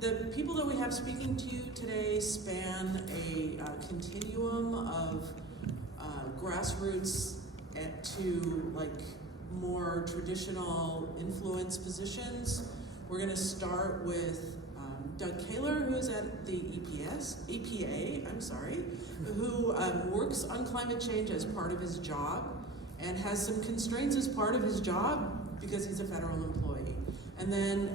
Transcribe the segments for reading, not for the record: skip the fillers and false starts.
the people that we have speaking to you today span a continuum of grassroots to like more traditional influence positions. We're going to start with Doug Kaler, who is at the EPA, who works on climate change as part of his job and has some constraints as part of his job because he's a federal employee. And then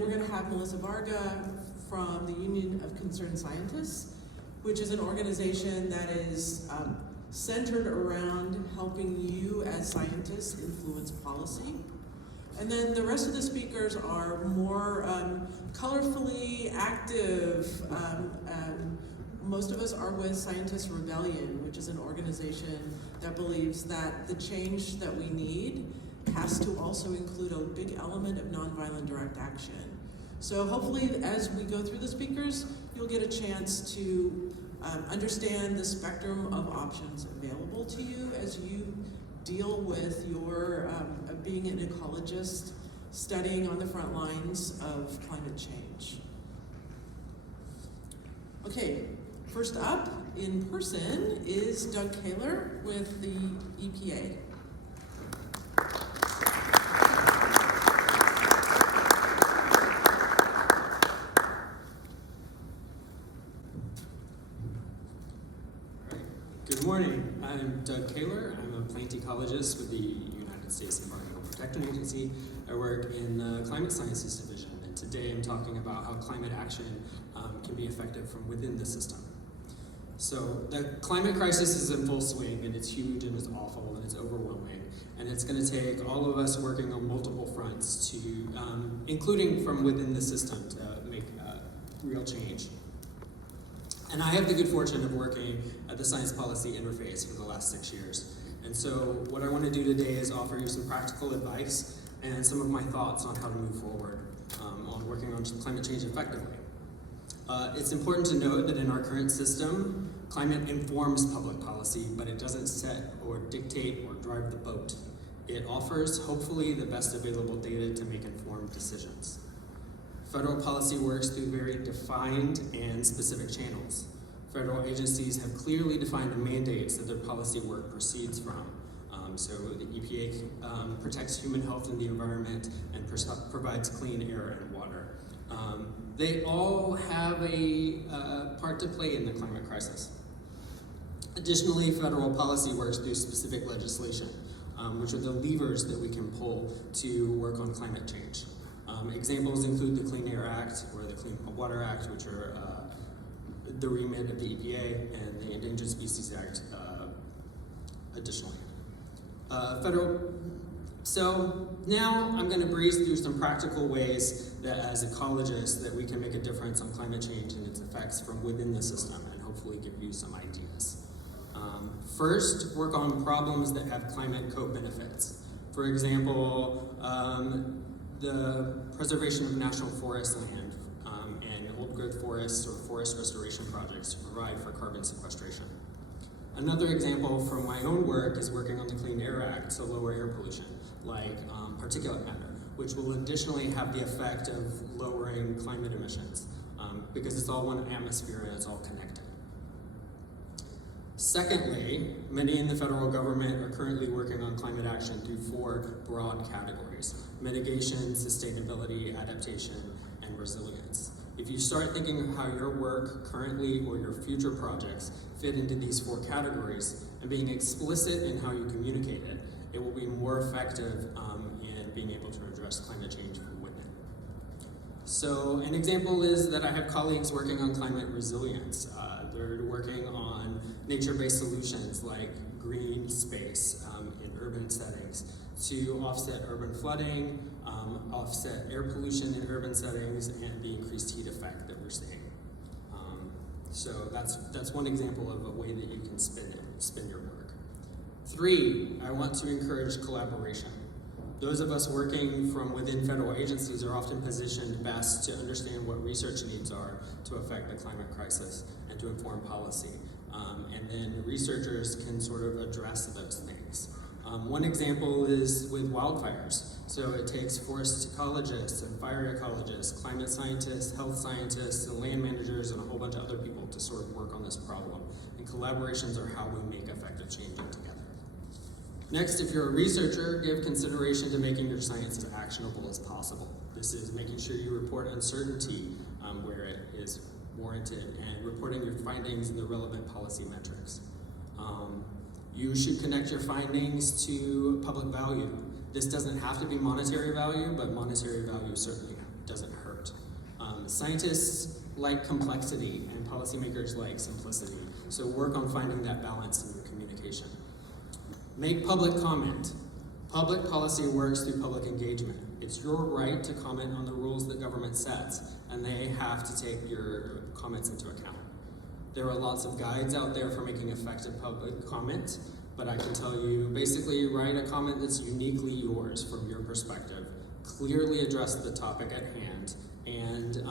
we're going to have Melissa Varga from the Union of Concerned Scientists, which is an organization that is centered around helping you as scientists influence policy. And then the rest of the speakers are more colorfully active. Most of us are with Scientist Rebellion, which is an organization that believes that the change that we need has to also include a big element of nonviolent direct action. So hopefully as we go through the speakers, you'll get a chance to understand the spectrum of options available to you as you deal with your being an ecologist, studying on the front lines of climate change. Okay, first up in person is Doug Kaler with the EPA. Good morning, I'm Doug Kaler. I'm a plant ecologist with the United States Environmental Protection Agency. I work in the Climate Sciences Division, and today I'm talking about how climate action can be effective from within the system. So the climate crisis is in full swing, and it's huge, and it's awful, and it's overwhelming, and it's going to take all of us working on multiple fronts to, including from within the system, to make real change. And I have the good fortune of working at the Science Policy Interface for the last 6 years. And so what I want to do today is offer you some practical advice and some of my thoughts on how to move forward on working on climate change effectively. It's important to note that in our current system, climate informs public policy, but it doesn't set or dictate or drive the boat. It offers, hopefully, the best available data to make informed decisions. Federal policy works through very defined and specific channels. Federal agencies have clearly defined the mandates that their policy work proceeds from. So the EPA protects human health and the environment and provides clean air and water. They all have a part to play in the climate crisis. Additionally, federal policy works through specific legislation, which are the levers that we can pull to work on climate change. Examples include the Clean Air Act or the Clean Water Act, which are the remit of the EPA, and the Endangered Species Act additionally. So now I'm going to breeze through some practical ways that as ecologists that we can make a difference on climate change and its effects from within the system and hopefully give you some ideas. First, work on problems that have climate co-benefits. For example, the preservation of national forest land and old-growth forests or forest restoration projects to provide for carbon sequestration. Another example from my own work is working on the Clean Air Act to lower air pollution, like particulate matter, which will additionally have the effect of lowering climate emissions because it's all one atmosphere and it's all connected. Secondly, many in the federal government are currently working on climate action through 4 broad categories: mitigation, sustainability, adaptation, and resilience. If you start thinking of how your work currently or your future projects fit into these 4 categories and being explicit in how you communicate it, it will be more effective in being able to address climate change from within. So an example is that I have colleagues working on climate resilience. They're working on nature-based solutions like green space in urban settings to offset urban flooding, offset air pollution in urban settings, and the increased heat effect that we're seeing. So that's one example of a way that you can spin your work. 3, I want to encourage collaboration. Those of us working from within federal agencies are often positioned best to understand what research needs are to affect the climate crisis and to inform policy. And then researchers can sort of address those things. One example is with wildfires. So it takes forest ecologists and fire ecologists, climate scientists, health scientists, and land managers, and a whole bunch of other people to sort of work on this problem. And collaborations are how we make effective change together. Next, if you're a researcher, give consideration to making your science as actionable as possible. This is making sure you report uncertainty where it is warranted and reporting your findings and the relevant policy metrics. You should connect your findings to public value. This doesn't have to be monetary value, but monetary value certainly doesn't hurt. Scientists like complexity and policymakers like simplicity, so work on finding that balance in your communication. Make public comment. Public policy works through public engagement. It's your right to comment on the rules that government sets, and they have to take your comments into account. There are lots of guides out there for making effective public comment, but I can tell you, basically write a comment that's uniquely yours from your perspective, clearly address the topic at hand, and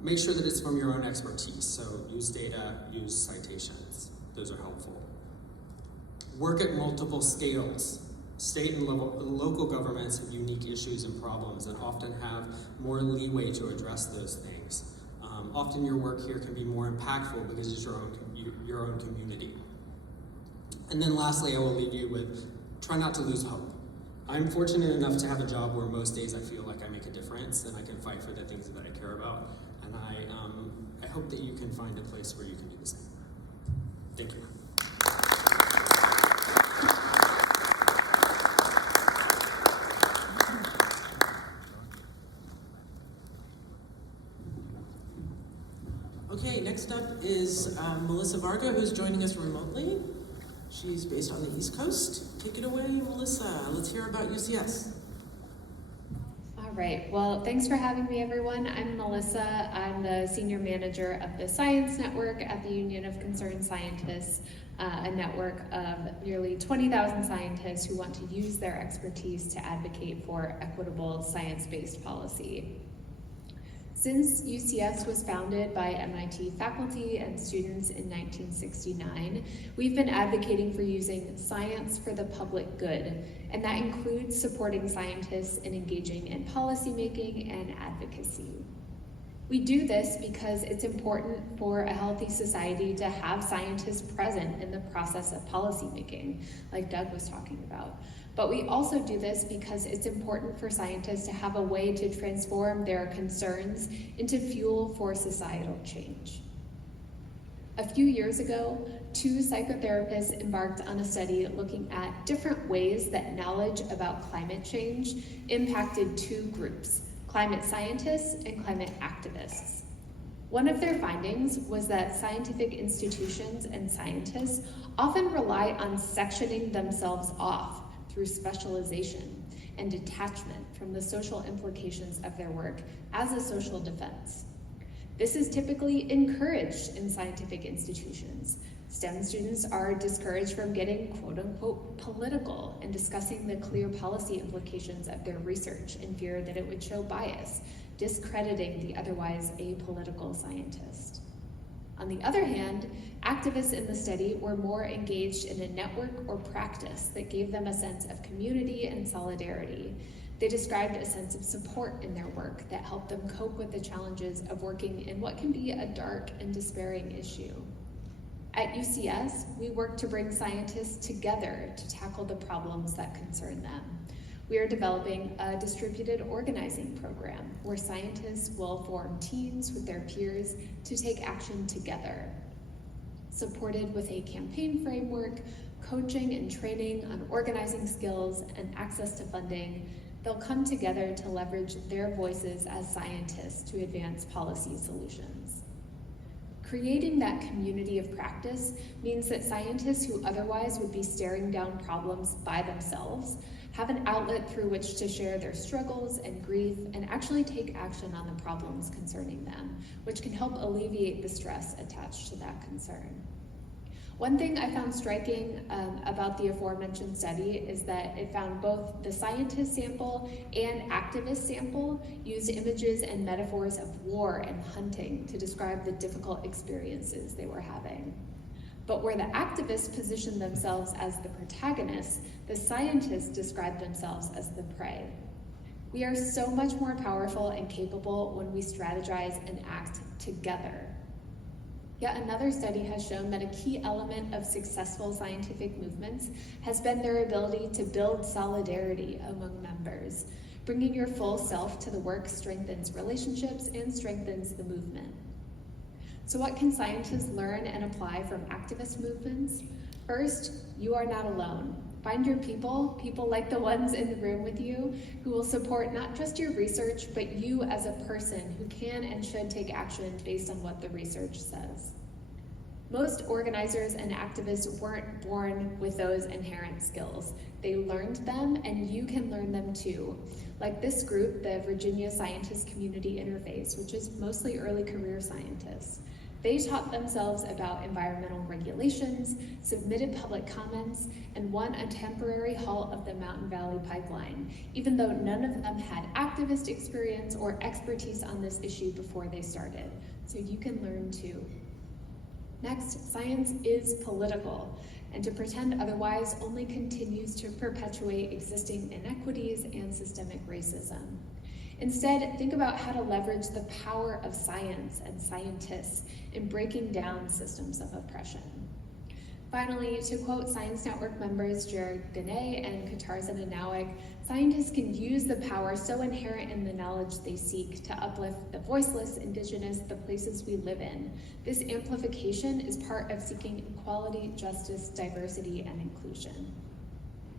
make sure that it's from your own expertise. So use data, use citations. Those are helpful. Work at multiple scales. State and local governments have unique issues and problems and often have more leeway to address those things. Often your work here can be more impactful because it's your own community. And then lastly, I will leave you with, try not to lose hope. I'm fortunate enough to have a job where most days I feel like I make a difference and I can fight for the things that I care about. And I hope that you can find a place where you can do the same. Thank you. Okay, next up is Melissa Varga, who's joining us remotely. She's based on the East Coast. Take it away, Melissa. Let's hear about UCS. All right, well, thanks for having me, everyone. I'm Melissa. I'm the Senior Manager of the Science Network at the Union of Concerned Scientists, a network of nearly 20,000 scientists who want to use their expertise to advocate for equitable science-based policy. Since UCS was founded by MIT faculty and students in 1969, we've been advocating for using science for the public good, and that includes supporting scientists in engaging in policymaking and advocacy. We do this because it's important for a healthy society to have scientists present in the process of policymaking, like Doug was talking about. But we also do this because it's important for scientists to have a way to transform their concerns into fuel for societal change. A few years ago, 2 psychotherapists embarked on a study looking at different ways that knowledge about climate change impacted 2 groups, climate scientists and climate activists. One of their findings was that scientific institutions and scientists often rely on sectioning themselves off through specialization and detachment from the social implications of their work as a social defense. This is typically encouraged in scientific institutions. STEM students are discouraged from getting quote-unquote political and discussing the clear policy implications of their research in fear that it would show bias, discrediting the otherwise apolitical scientist. On the other hand, activists in the study were more engaged in a network or practice that gave them a sense of community and solidarity. They described a sense of support in their work that helped them cope with the challenges of working in what can be a dark and despairing issue. At UCS, we work to bring scientists together to tackle the problems that concern them. We are developing a distributed organizing program where scientists will form teams with their peers to take action together. Supported with a campaign framework, coaching and training on organizing skills, and access to funding, they'll come together to leverage their voices as scientists to advance policy solutions. Creating that community of practice means that scientists who otherwise would be staring down problems by themselves have an outlet through which to share their struggles and grief and actually take action on the problems concerning them, which can help alleviate the stress attached to that concern. One thing I found striking about the aforementioned study is that it found both the scientist sample and activist sample used images and metaphors of war and hunting to describe the difficult experiences they were having. But where the activists position themselves as the protagonists, the scientists describe themselves as the prey. We are so much more powerful and capable when we strategize and act together. Yet another study has shown that a key element of successful scientific movements has been their ability to build solidarity among members. Bringing your full self to the work strengthens relationships and strengthens the movement. So what can scientists learn and apply from activist movements? First, you are not alone. Find your people like the ones in the room with you, who will support not just your research, but you as a person who can and should take action based on what the research says. Most organizers and activists weren't born with those inherent skills. They learned them, and you can learn them too. Like this group, the Virginia Scientist Community Interface, which is mostly early career scientists. They taught themselves about environmental regulations, submitted public comments, and won a temporary halt of the Mountain Valley Pipeline, even though none of them had activist experience or expertise on this issue before they started. So you can learn too. Next, science is political, and to pretend otherwise only continues to perpetuate existing inequities and systemic racism. Instead, think about how to leverage the power of science and scientists in breaking down systems of oppression. Finally, to quote Science Network members Jared Gannay and Katarzyna Nowak, scientists can use the power so inherent in the knowledge they seek to uplift the voiceless, indigenous, the places we live in. This amplification is part of seeking equality, justice, diversity, and inclusion.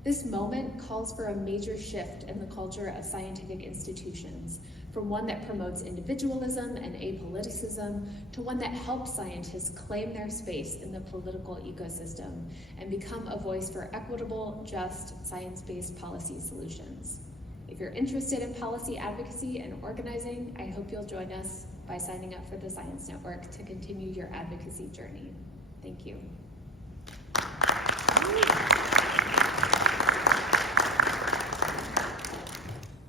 This moment calls for a major shift in the culture of scientific institutions, from one that promotes individualism and apoliticism to one that helps scientists claim their space in the political ecosystem and become a voice for equitable, just, science-based policy solutions. If you're interested in policy advocacy and organizing, I hope you'll join us by signing up for the Science Network to continue your advocacy journey. Thank you.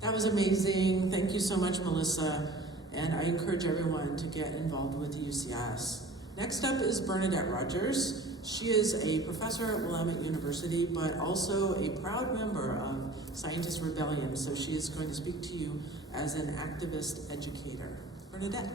That was amazing. Thank you so much, Melissa. And I encourage everyone to get involved with UCS. Next up is Bernadette Rogers. She is a professor at Willamette University, but also a proud member of Scientist Rebellion. So she is going to speak to you as an activist educator. Bernadette.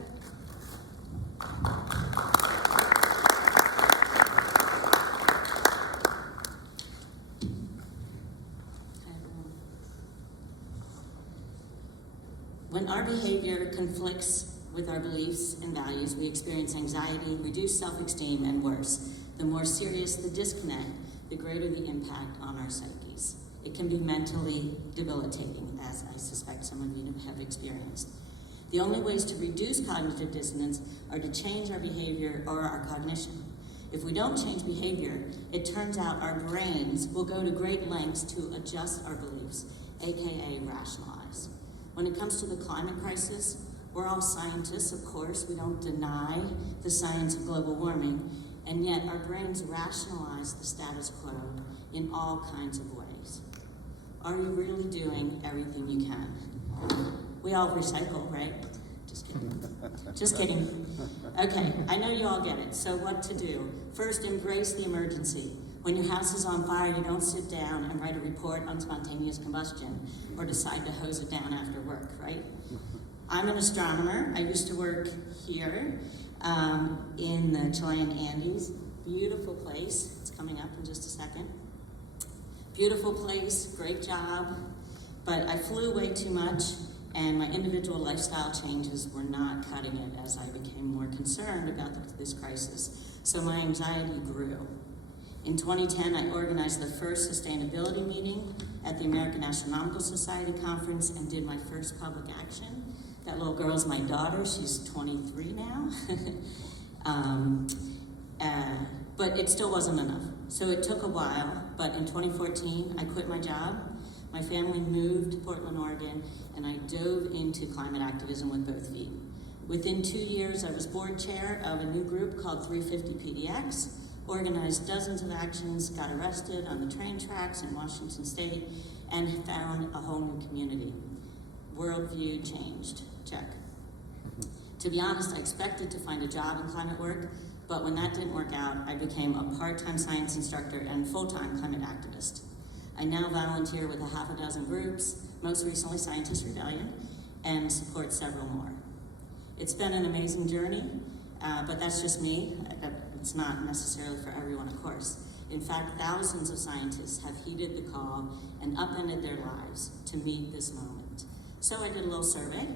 When our behavior conflicts with our beliefs and values, we experience anxiety, reduced self-esteem, and worse. The more serious the disconnect, the greater the impact on our psyches. It can be mentally debilitating, as I suspect some of you have experienced. The only ways to reduce cognitive dissonance are to change our behavior or our cognition. If we don't change behavior, it turns out our brains will go to great lengths to adjust our beliefs, aka rationalize. When it comes to the climate crisis, we're all scientists, of course. We don't deny the science of global warming, and yet our brains rationalize the status quo in all kinds of ways. Are you really doing everything you can? We all recycle, right? Just kidding. Just kidding. Okay, I know you all get it. So what to do? First, embrace the emergency. When your house is on fire, you don't sit down and write a report on spontaneous combustion or decide to hose it down after work, right? I'm an astronomer. I used to work here in the Chilean Andes. Beautiful place. It's coming up in just a second. Beautiful place, great job, but I flew way too much, and my individual lifestyle changes were not cutting it as I became more concerned about this crisis. So my anxiety grew. In 2010, I organized the first sustainability meeting at the American Astronomical Society conference and did my first public action. That little girl's my daughter. She's 23 now. But it still wasn't enough. So it took a while, but in 2014, I quit my job. My family moved to Portland, Oregon, and I dove into climate activism with both feet. Within 2 years, I was board chair of a new group called 350 PDX, organized dozens of actions, got arrested on the train tracks in Washington State, and found a whole new community. Worldview changed, check. To be honest, I expected to find a job in climate work, But when that didn't work out, I became a part-time science instructor and full-time climate activist. I now volunteer with a half a dozen groups, most recently Scientist Rebellion, and support several more. It's been an amazing journey, but that's just me. It's not necessarily for everyone, of course. In fact, thousands of scientists have heeded the call and upended their lives to meet this moment. So I did a little survey.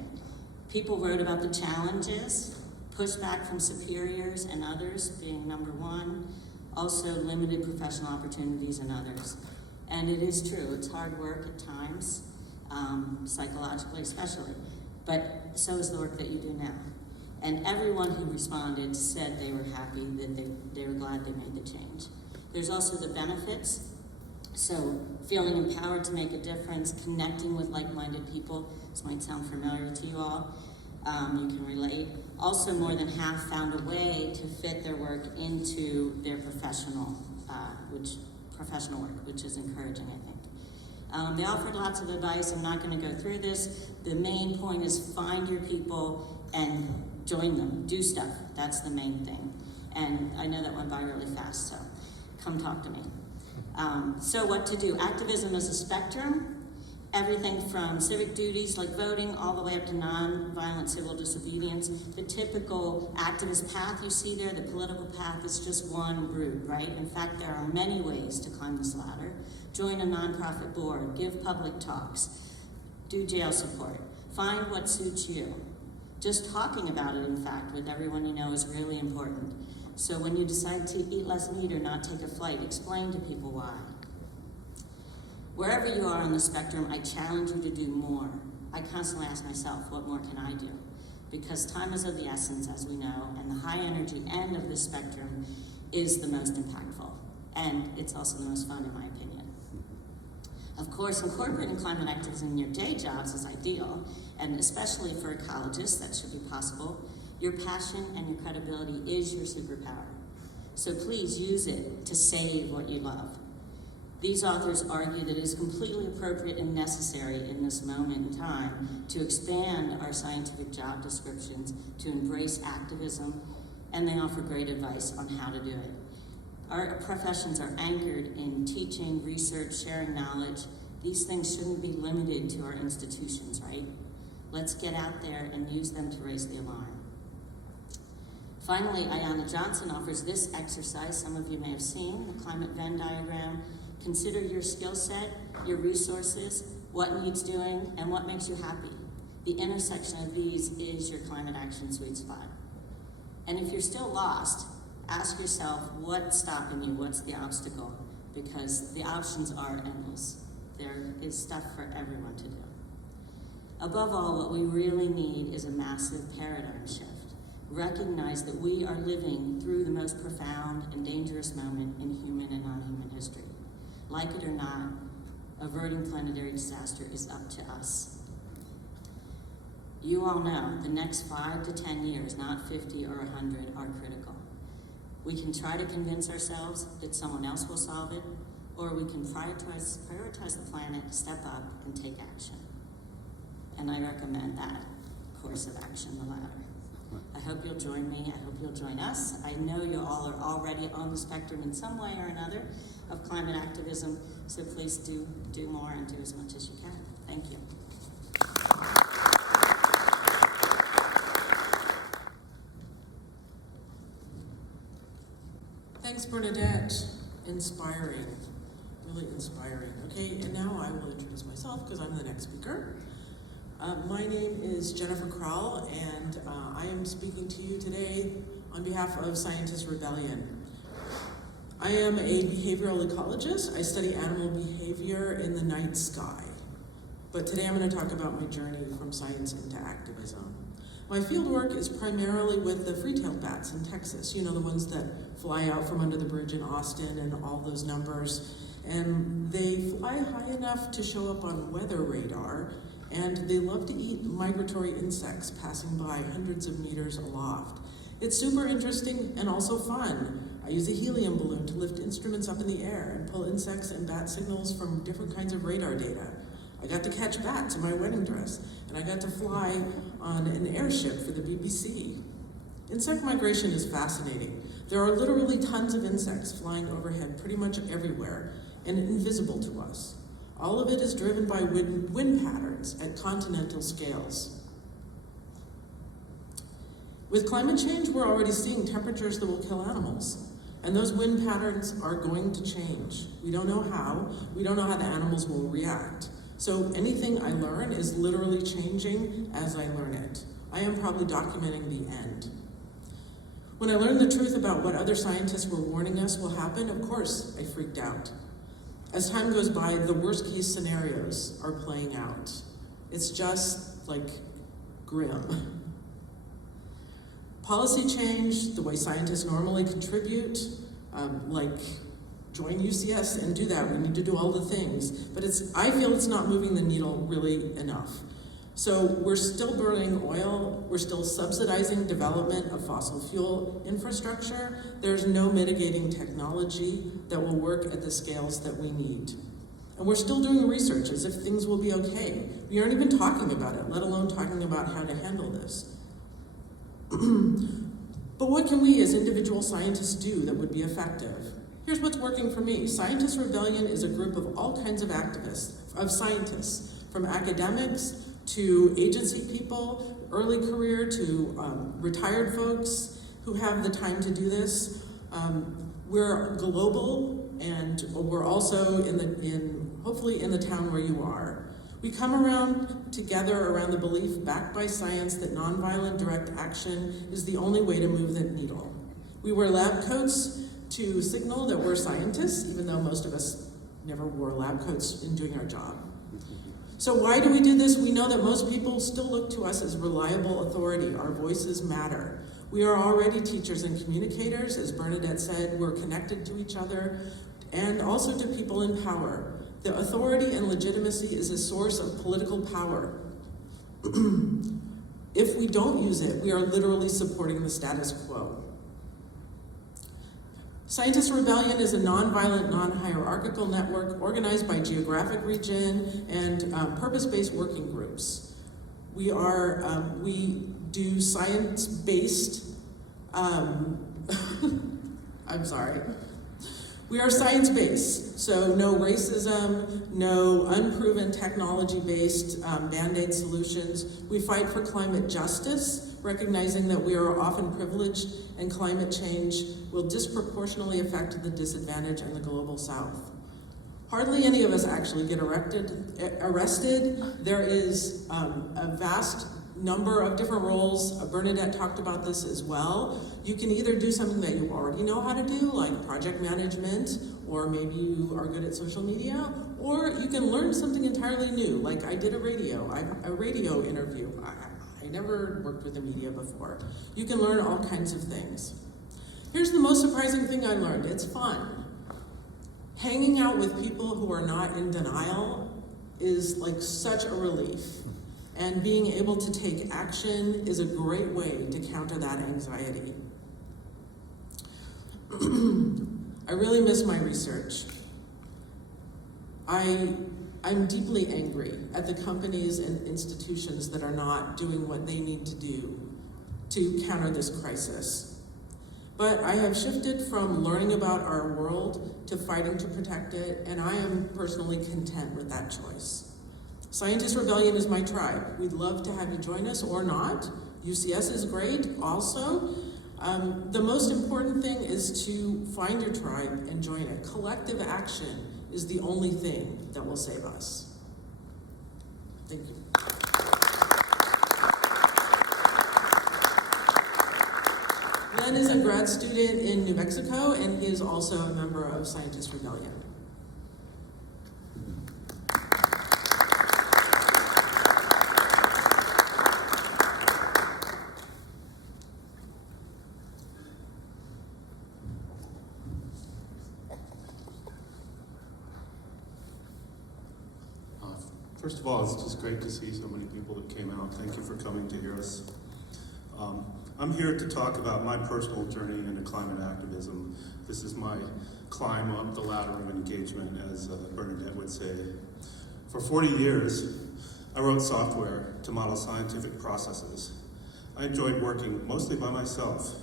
People wrote about the challenges, pushback from superiors and others being number one, also limited professional opportunities and others. And it is true, it's hard work at times, psychologically especially, but so is the work that you do now. And everyone who responded said they were happy, that they were glad they made the change. There's also the benefits. So feeling empowered to make a difference, connecting with like-minded people. This might sound familiar to you all. You can relate. Also, more than half found a way to fit their work into their professional work, which is encouraging, I think. They offered lots of advice. I'm not going to go through this. The main point is find your people and join them. Do stuff. That's the main thing. And I know that went by really fast, so come talk to me. So what to do? Activism is a spectrum. Everything from civic duties like voting all the way up to non-violent civil disobedience. The typical activist path you see there, the political path, is just one route, right? In fact, there are many ways to climb this ladder. Join a nonprofit board, give public talks, do jail support. Find what suits you. Just talking about it, in fact, with everyone you know is really important. So when you decide to eat less meat or not take a flight, explain to people why. Wherever you are on the spectrum, I challenge you to do more. I constantly ask myself, what more can I do? Because time is of the essence, as we know, and the high energy end of the spectrum is the most impactful. And it's also the most fun, in my opinion. Of course, incorporating climate activism in your day jobs is ideal, and especially for ecologists, that should be possible. Your passion and your credibility is your superpower. So please use it to save what you love. These authors argue that it is completely appropriate and necessary in this moment in time to expand our scientific job descriptions, to embrace activism, and they offer great advice on how to do it. Our professions are anchored in teaching, research, sharing knowledge. These things shouldn't be limited to our institutions, right? Let's get out there and use them to raise the alarm. Finally, Ayanna Johnson offers this exercise some of you may have seen, the climate Venn diagram. Consider your skill set, your resources, what needs doing, and what makes you happy. The intersection of these is your climate action sweet spot. And if you're still lost, ask yourself what's stopping you, what's the obstacle, because the options are endless. There is stuff for everyone to do. Above all, what we really need is a massive paradigm shift. Recognize that we are living through the most profound and dangerous moment in human and non-human history. Like it or not, averting planetary disaster is up to us. You all know the next 5 to 10 years, not 50 or 100, are critical. We can try to convince ourselves that someone else will solve it, or we can prioritize the planet, step up, and take action. And I recommend that course of action, the latter. I hope you'll join me. I hope you'll join us. I know you all are already on the spectrum in some way or another of climate activism, so please do more and do as much as you can. Thank you. Thanks, Bernadette. Inspiring, really inspiring. Okay, and now I will introduce myself because I'm the next speaker. My name is Jennifer Krall, and I am speaking to you today on behalf of Scientist Rebellion. I am a behavioral ecologist. I study animal behavior in the night sky. But today I'm going to talk about my journey from science into activism. My field work is primarily with the free-tailed bats in Texas, you know, the ones that fly out from under the bridge in Austin and all those numbers. And they fly high enough to show up on weather radar, and they love to eat migratory insects passing by hundreds of meters aloft. It's super interesting and also fun. I use a helium balloon to lift instruments up in the air and pull insects and bat signals from different kinds of radar data. I got to catch bats in my wedding dress, and I got to fly on an airship for the BBC. Insect migration is fascinating. There are literally tons of insects flying overhead pretty much everywhere and invisible to us. All of it is driven by wind patterns at continental scales. With climate change, we're already seeing temperatures that will kill animals. And those wind patterns are going to change. We don't know how. We don't know how the animals will react. So anything I learn is literally changing as I learn it. I am probably documenting the end. When I learned the truth about what other scientists were warning us will happen, of course, I freaked out. As time goes by, the worst case scenarios are playing out. It's just like grim. Policy change, the way scientists normally contribute, like join UCS and do that. We need to do all the things, but I feel it's not moving the needle really enough. So we're still burning oil, we're still subsidizing development of fossil fuel infrastructure. There's no mitigating technology that will work at the scales that we need. And we're still doing research as if things will be okay. We aren't even talking about it, let alone talking about how to handle this. But what can we as individual scientists do that would be effective? Here's what's working for me. Scientist Rebellion is a group of all kinds of scientists, from academics to agency people, early career to retired folks who have the time to do this. We're global, and we're also hopefully in the town where you are. We come around together around the belief backed by science that nonviolent direct action is the only way to move the needle. We wear lab coats to signal that we're scientists, even though most of us never wore lab coats in doing our job. So why do we do this? We know that most people still look to us as reliable authority. Our voices matter. We are already teachers and communicators. As Bernadette said, we're connected to each other and also to people in power. The authority and legitimacy is a source of political power. If we don't use it, we are literally supporting the status quo. Scientist Rebellion is a nonviolent, non-hierarchical network organized by geographic region and purpose-based working groups. We do science-based, we are science-based, so no racism, no unproven technology-based Band-Aid solutions. We fight for climate justice, recognizing that we are often privileged and climate change will disproportionately affect the disadvantaged in the global south. Hardly any of us actually get arrested. There is a vast number of different roles. Bernadette talked about this as well. You can either do something that you already know how to do, like project management, or maybe you are good at social media, or you can learn something entirely new, like I did a radio interview. I never worked with the media before. You can learn all kinds of things. Here's the most surprising thing I learned. It's fun. Hanging out with people who are not in denial is like such a relief. And being able to take action is a great way to counter that anxiety. I really miss my research. I'm deeply angry at the companies and institutions that are not doing what they need to do to counter this crisis. But I have shifted from learning about our world to fighting to protect it, and I am personally content with that choice. Scientist Rebellion is my tribe. We'd love to have you join us or not. UCS is great also. The most important thing is to find your tribe and join it. Collective action is the only thing that will save us. Thank you. Glenn is a grad student in New Mexico, and he is also a member of Scientist Rebellion. First of all, it's just great to see so many people that came out. Thank you for coming to hear us. I'm here to talk about my personal journey into climate activism. This is my climb up the ladder of engagement, as Bernadette would say. For 40 years, I wrote software to model scientific processes. I enjoyed working mostly by myself.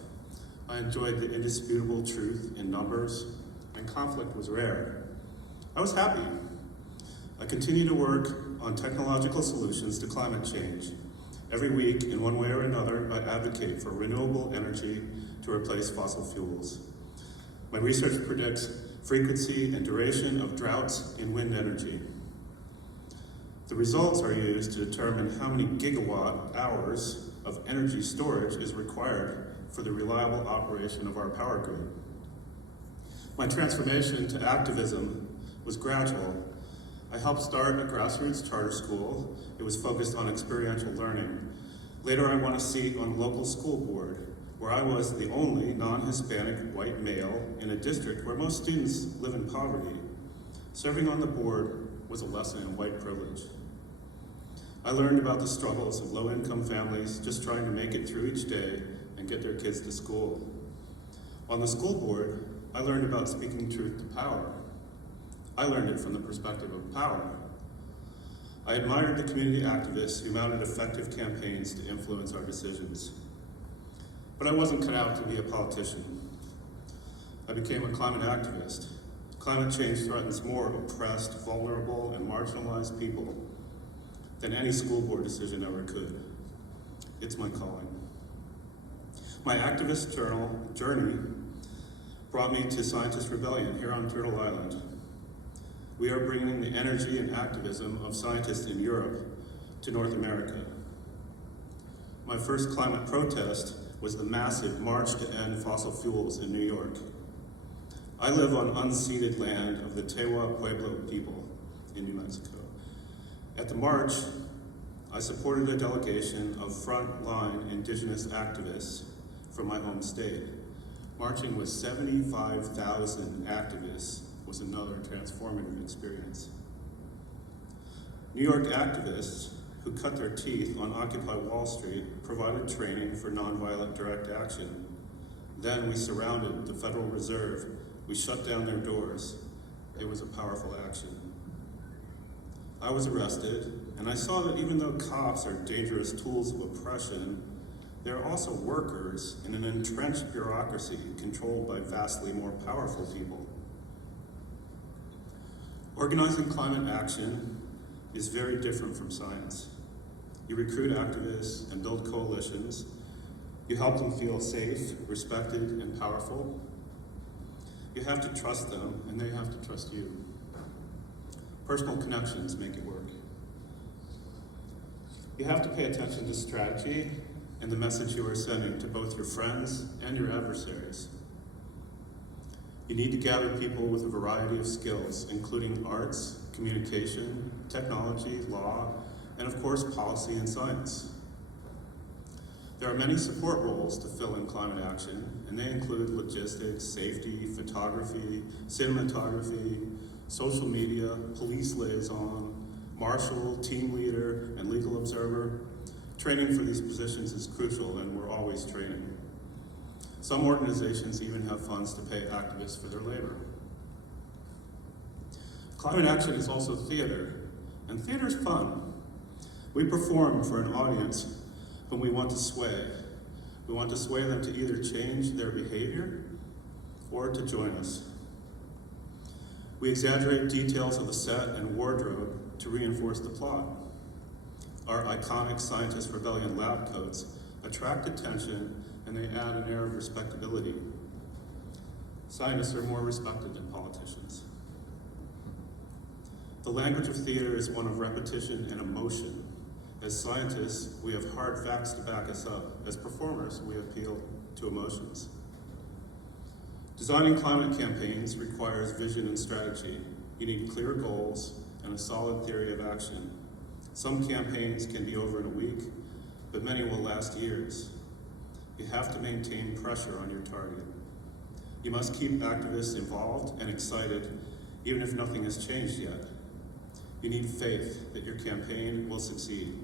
I enjoyed the indisputable truth in numbers, and conflict was rare. I was happy. I continue to work on technological solutions to climate change. Every week, in one way or another, I advocate for renewable energy to replace fossil fuels. My research predicts frequency and duration of droughts in wind energy. The results are used to determine how many gigawatt hours of energy storage is required for the reliable operation of our power grid. My transformation to activism was gradual. I helped start a grassroots charter school. It was focused on experiential learning. Later, I won a seat on a local school board, where I was the only non-Hispanic white male in a district where most students live in poverty. Serving on the board was a lesson in white privilege. I learned about the struggles of low-income families just trying to make it through each day and get their kids to school. On the school board, I learned about speaking truth to power. I learned it from the perspective of power. I admired the community activists who mounted effective campaigns to influence our decisions. But I wasn't cut out to be a politician. I became a climate activist. Climate change threatens more oppressed, vulnerable, and marginalized people than any school board decision ever could. It's my calling. My activist journey brought me to Scientist Rebellion here on Turtle Island. We are bringing the energy and activism of scientists in Europe to North America. My first climate protest was the massive March to End Fossil Fuels in New York. I live on unceded land of the Tewa Pueblo people in New Mexico. At the march, I supported a delegation of frontline indigenous activists from my home state. Marching with 75,000 activists was another transformative experience. New York activists who cut their teeth on Occupy Wall Street provided training for nonviolent direct action. Then we surrounded the Federal Reserve. We shut down their doors. It was a powerful action. I was arrested, and I saw that even though cops are dangerous tools of oppression, they're also workers in an entrenched bureaucracy controlled by vastly more powerful people. Organizing climate action is very different from science. You recruit activists and build coalitions. You help them feel safe, respected, and powerful. You have to trust them, and they have to trust you. Personal connections make it work. You have to pay attention to strategy and the message you are sending to both your friends and your adversaries. You need to gather people with a variety of skills, including arts, communication, technology, law, and of course, policy and science. There are many support roles to fill in climate action, and they include logistics, safety, photography, cinematography, social media, police liaison, marshal, team leader, and legal observer. Training for these positions is crucial, and we're always training. Some organizations even have funds to pay activists for their labor. Climate action is also theater, and theater's fun. We perform for an audience whom we want to sway. We want to sway them to either change their behavior or to join us. We exaggerate details of the set and wardrobe to reinforce the plot. Our iconic Scientist Rebellion lab coats attract attention, and they add an air of respectability. Scientists are more respected than politicians. The language of theater is one of repetition and emotion. As scientists, we have hard facts to back us up. As performers, we appeal to emotions. Designing climate campaigns requires vision and strategy. You need clear goals and a solid theory of action. Some campaigns can be over in a week, but many will last years. You have to maintain pressure on your target. You must keep activists involved and excited, even if nothing has changed yet. You need faith that your campaign will succeed.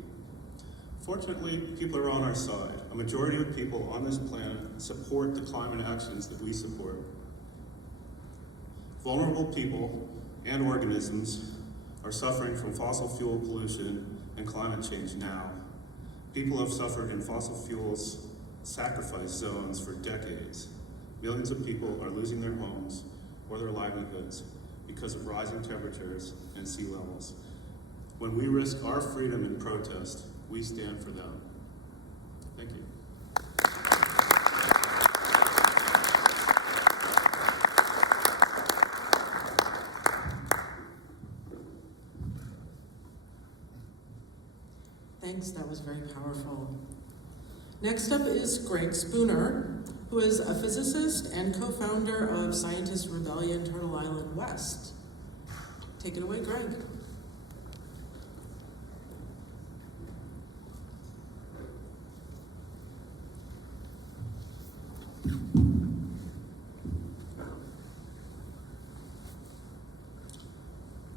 Fortunately, people are on our side. A majority of people on this planet support the climate actions that we support. Vulnerable people and organisms are suffering from fossil fuel pollution and climate change now. People have suffered in fossil fuels sacrifice zones for decades. Millions of people are losing their homes or their livelihoods because of rising temperatures and sea levels. When we risk our freedom in protest, we stand for them. Thank you. Thanks, that was very powerful. Next up is Greg Spooner, who is a physicist and co-founder of Scientist Rebellion Turtle Island West. Take it away, Greg.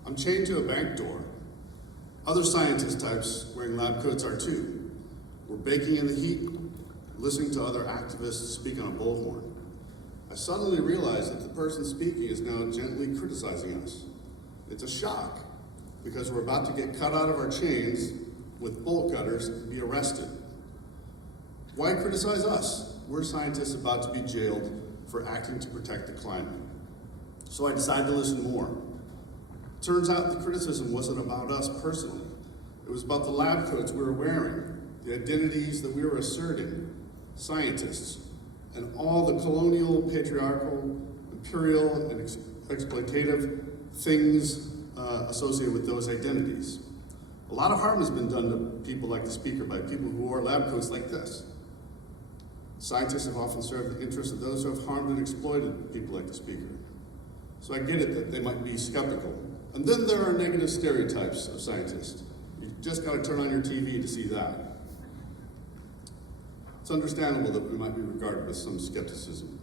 I'm chained to a bank door. Other scientist types wearing lab coats are too. We're baking in the heat, listening to other activists speak on a bullhorn. I suddenly realized that the person speaking is now gently criticizing us. It's a shock, because we're about to get cut out of our chains with bolt cutters and be arrested. Why criticize us? We're scientists about to be jailed for acting to protect the climate. So I decided to listen more. Turns out the criticism wasn't about us personally. It was about the lab coats we were wearing, the identities that we were asserting, scientists, and all the colonial, patriarchal, imperial, and exploitative things associated with those identities. A lot of harm has been done to people like the speaker by people who wore lab coats like this. Scientists have often served the interests of those who have harmed and exploited people like the speaker. So I get it that they might be skeptical. And then there are negative stereotypes of scientists. You just got to turn on your TV to see that. It's understandable that we might be regarded with some skepticism.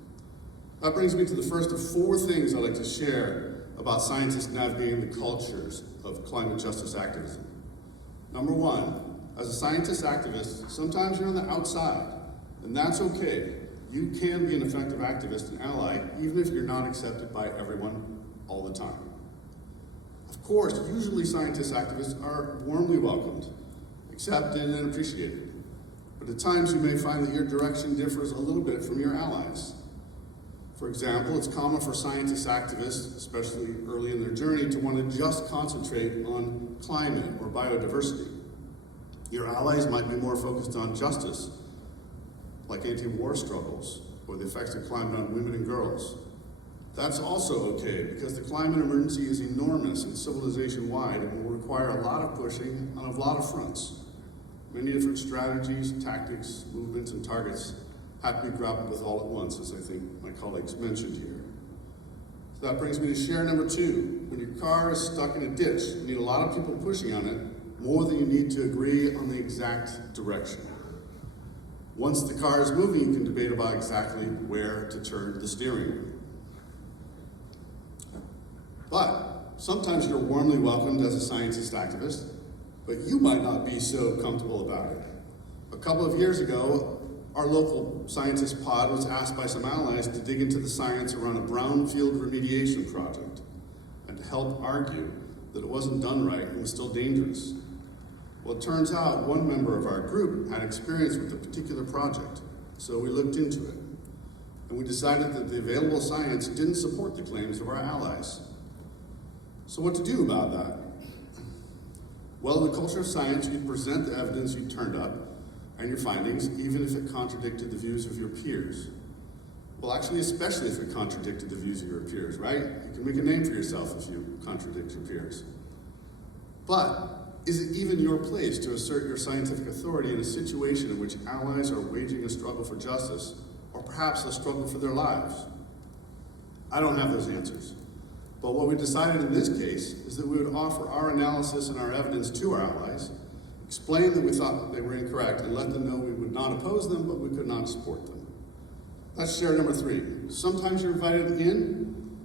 That brings me to the first of 4 things I'd like to share about scientists navigating the cultures of climate justice activism. Number 1, as a scientist activist, sometimes you're on the outside, and that's okay. You can be an effective activist and ally, even if you're not accepted by everyone all the time. Of course, usually scientist activists are warmly welcomed, accepted, and appreciated. But at times you may find that your direction differs a little bit from your allies. For example, it's common for scientist activists, especially early in their journey, to want to just concentrate on climate or biodiversity. Your allies might be more focused on justice, like anti-war struggles or the effects of climate on women and girls. That's also okay, because the climate emergency is enormous and civilization-wide and will require a lot of pushing on a lot of fronts. Many different strategies, tactics, movements, and targets have to be grappled with all at once, as I think my colleagues mentioned here. So that brings me to share number 2. When your car is stuck in a ditch, you need a lot of people pushing on it, more than you need to agree on the exact direction. Once the car is moving, you can debate about exactly where to turn the steering wheel. But sometimes you're warmly welcomed as a scientist activist, but you might not be so comfortable about it. A couple of years ago, our local scientist pod was asked by some allies to dig into the science around a brownfield remediation project and to help argue that it wasn't done right and was still dangerous. Well, it turns out one member of our group had experience with the particular project, so we looked into it. And we decided that the available science didn't support the claims of our allies. So what to do about that? Well, in the culture of science, you present the evidence you turned up and your findings, even if it contradicted the views of your peers. Well, actually, especially if it contradicted the views of your peers, right? You can make a name for yourself if you contradict your peers. But is it even your place to assert your scientific authority in a situation in which allies are waging a struggle for justice, or perhaps a struggle for their lives? I don't have those answers. But what we decided in this case is that we would offer our analysis and our evidence to our allies, explain that we thought that they were incorrect, and let them know we would not oppose them, but we could not support them. That's share number 3. Sometimes you're invited in,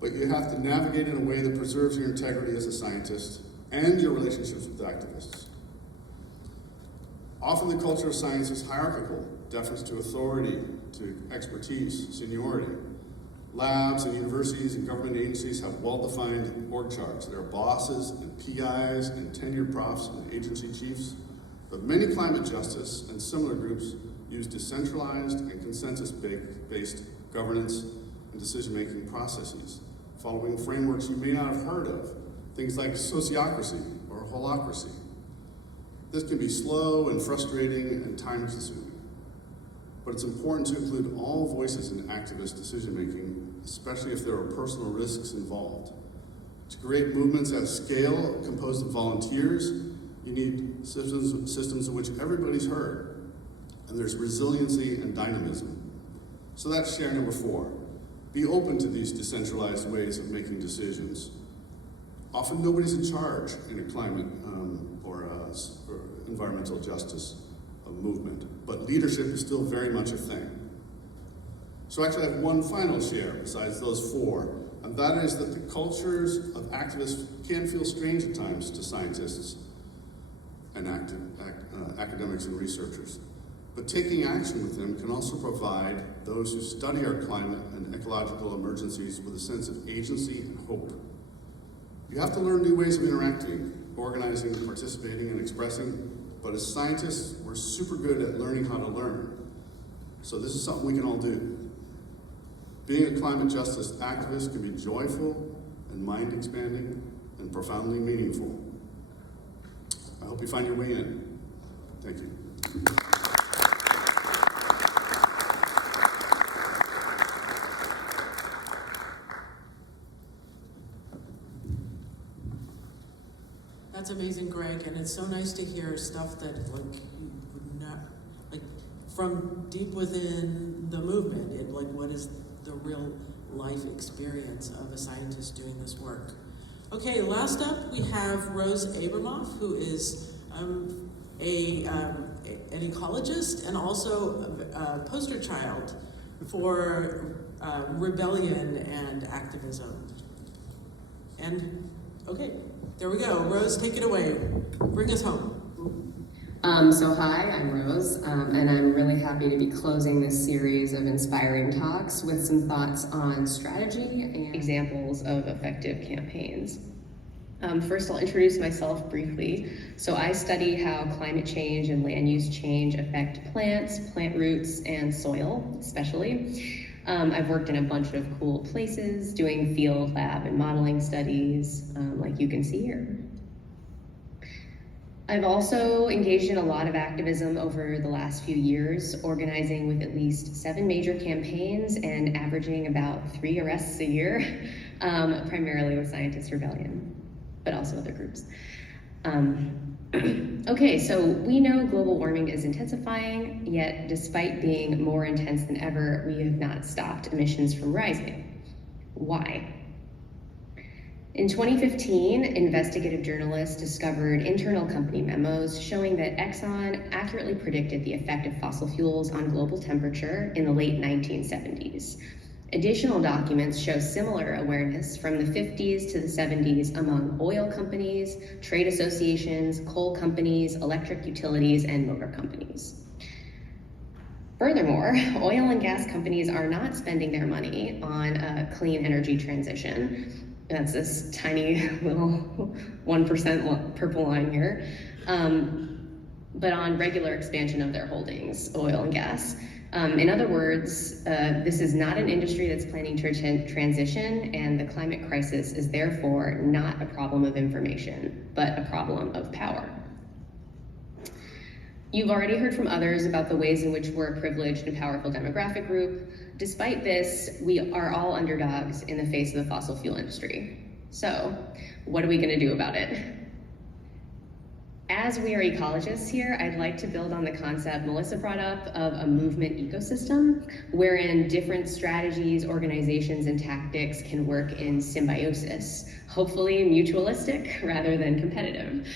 but you have to navigate in a way that preserves your integrity as a scientist and your relationships with activists. Often the culture of science is hierarchical, deference to authority, to expertise, seniority. Labs and universities and government agencies have well-defined org charts. There are bosses and PIs and tenured profs and agency chiefs. But many climate justice and similar groups use decentralized and consensus-based governance and decision-making processes, following frameworks you may not have heard of, things like sociocracy or holacracy. This can be slow and frustrating and time-consuming, but it's important to include all voices in activist decision-making, especially if there are personal risks involved. To create movements at scale composed of volunteers, you need systems in which everybody's heard, and there's resiliency and dynamism. So that's share number 4. Be open to these decentralized ways of making decisions. Often nobody's in charge in a climate or environmental justice movement, but leadership is still very much a thing. So actually I have one final share besides those 4, and that is that the cultures of activists can feel strange at times to scientists and academics and researchers. But taking action with them can also provide those who study our climate and ecological emergencies with a sense of agency and hope. You have to learn new ways of interacting, organizing, participating, and expressing, but as scientists, we're super good at learning how to learn. So this is something we can all do. Being a climate justice activist can be joyful and mind-expanding and profoundly meaningful. I hope you find your way in. Thank you. That's amazing, Greg, and it's so nice to hear stuff that like you would not, like from deep within the movement, what is the real life experience of a scientist doing this work. Okay, last up we have Rose Abramoff, who is an ecologist and also a poster child for rebellion and activism. And okay, there we go. Rose, take it away. Bring us home. So hi, I'm Rose, and I'm really happy to be closing this series of inspiring talks with some thoughts on strategy and examples of effective campaigns. First, I'll introduce myself briefly. So I study how climate change and land use change affect plants, plant roots, and soil, especially. I've worked in a bunch of cool places doing field lab and modeling studies, like you can see here. I've also engaged in a lot of activism over the last few years, organizing with at least 7 major campaigns and averaging about 3 arrests a year, primarily with Scientist Rebellion, but also other groups. Okay, so we know global warming is intensifying, yet despite being more intense than ever, we have not stopped emissions from rising. Why? In 2015, investigative journalists discovered internal company memos showing that Exxon accurately predicted the effect of fossil fuels on global temperature in the late 1970s. Additional documents show similar awareness from the 50s to the 70s among oil companies, trade associations, coal companies, electric utilities, and motor companies. Furthermore, oil and gas companies are not spending their money on a clean energy transition. That's this tiny little 1% purple line here, but on regular expansion of their holdings, oil and gas. In other words, this is not an industry that's planning to transition, and the climate crisis is therefore not a problem of information, but a problem of power. You've already heard from others about the ways in which we're a privileged and powerful demographic group. Despite this, we are all underdogs in the face of the fossil fuel industry. So, what are we gonna do about it? As we are ecologists here, I'd like to build on the concept Melissa brought up of a movement ecosystem, wherein different strategies, organizations, and tactics can work in symbiosis, hopefully mutualistic rather than competitive.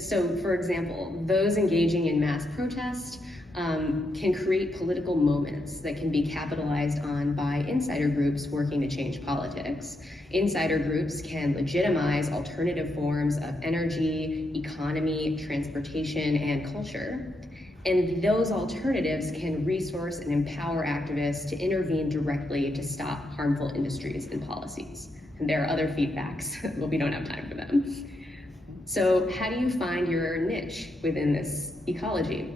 So, for example, those engaging in mass protest can create political moments that can be capitalized on by insider groups working to change politics. Insider groups can legitimize alternative forms of energy, economy, transportation, and culture. And those alternatives can resource and empower activists to intervene directly to stop harmful industries and policies. And there are other feedbacks, but we don't have time for them. So how do you find your niche within this ecology?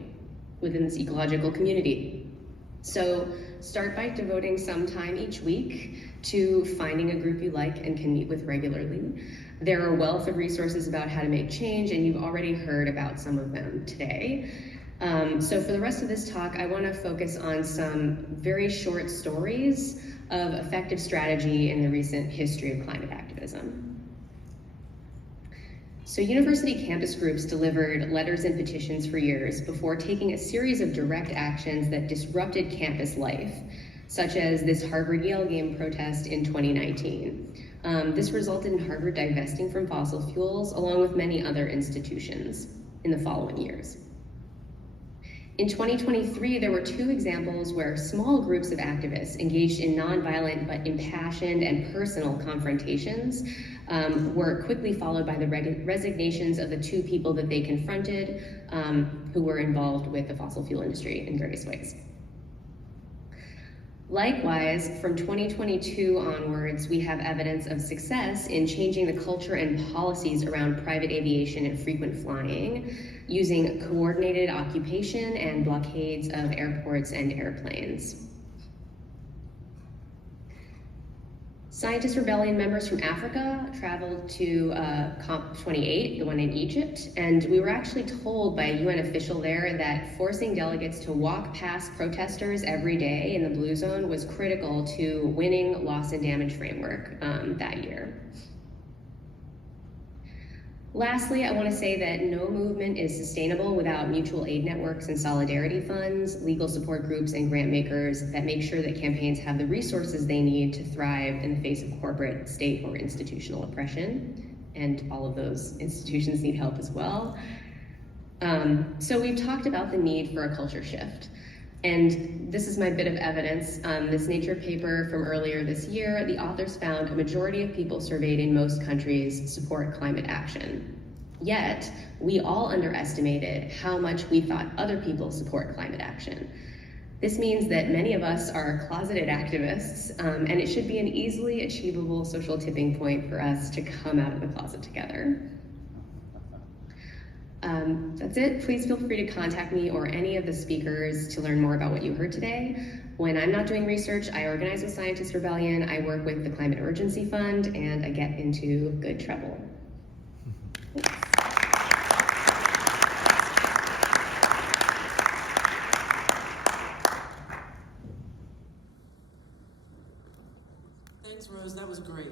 within this ecological community. So start by devoting some time each week to finding a group you like and can meet with regularly. There are a wealth of resources about how to make change, and you've already heard about some of them today. So for the rest of this talk, I want to focus on some very short stories of effective strategy in the recent history of climate activism. So university campus groups delivered letters and petitions for years before taking a series of direct actions that disrupted campus life, such as this Harvard-Yale game protest in 2019. This resulted in Harvard divesting from fossil fuels, along with many other institutions in the following years. In 2023, there were 2 examples where small groups of activists engaged in nonviolent but impassioned and personal confrontations were quickly followed by the resignations of the 2 people that they confronted who were involved with the fossil fuel industry in various ways. Likewise, from 2022 onwards, we have evidence of success in changing the culture and policies around private aviation and frequent flying, using coordinated occupation and blockades of airports and airplanes. Scientist Rebellion members from Africa traveled to COP28, the one in Egypt, and we were actually told by a UN official there that forcing delegates to walk past protesters every day in the blue zone was critical to winning loss and damage framework that year. Lastly, I want to say that no movement is sustainable without mutual aid networks and solidarity funds, legal support groups, and grant makers that make sure that campaigns have the resources they need to thrive in the face of corporate, state, or institutional oppression. And all of those institutions need help as well. So we've talked about the need for a culture shift. And this is my bit of evidence. This Nature paper from earlier this year, the authors found a majority of people surveyed in most countries support climate action. Yet, we all underestimated how much we thought other people support climate action. This means that many of us are closeted activists, and it should be an easily achievable social tipping point for us to come out of the closet together. That's it. Please feel free to contact me or any of the speakers to learn more about what you heard today. When I'm not doing research, I organize with Scientist Rebellion, I work with the Climate Urgency Fund, and I get into good trouble. Thanks, Rose, that was great.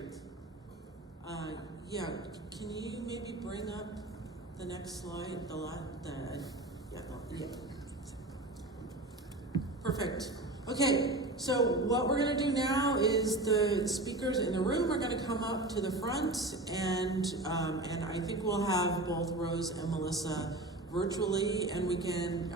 Yeah, can you maybe bring up the next slide, yeah. Perfect. Okay, so what we're gonna do now is the speakers in the room are gonna come up to the front, and I think we'll have both Rose and Melissa virtually, and we can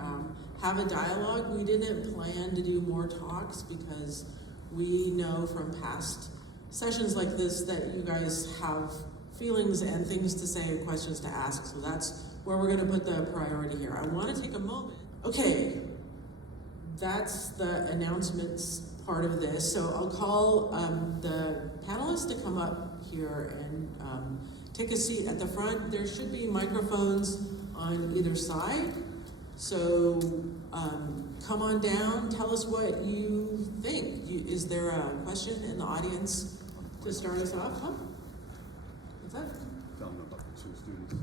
have a dialogue. We didn't plan to do more talks because we know from past sessions like this that you guys have feelings and things to say and questions to ask, so that's where we're gonna put the priority here. I wanna take a moment. Okay, that's the announcements part of this, so I'll call the panelists to come up here and take a seat at the front. There should be microphones on either side, so come on down, tell us what you think. Is there a question in the audience to start us off? Huh? What's that? Tell them about the 2 students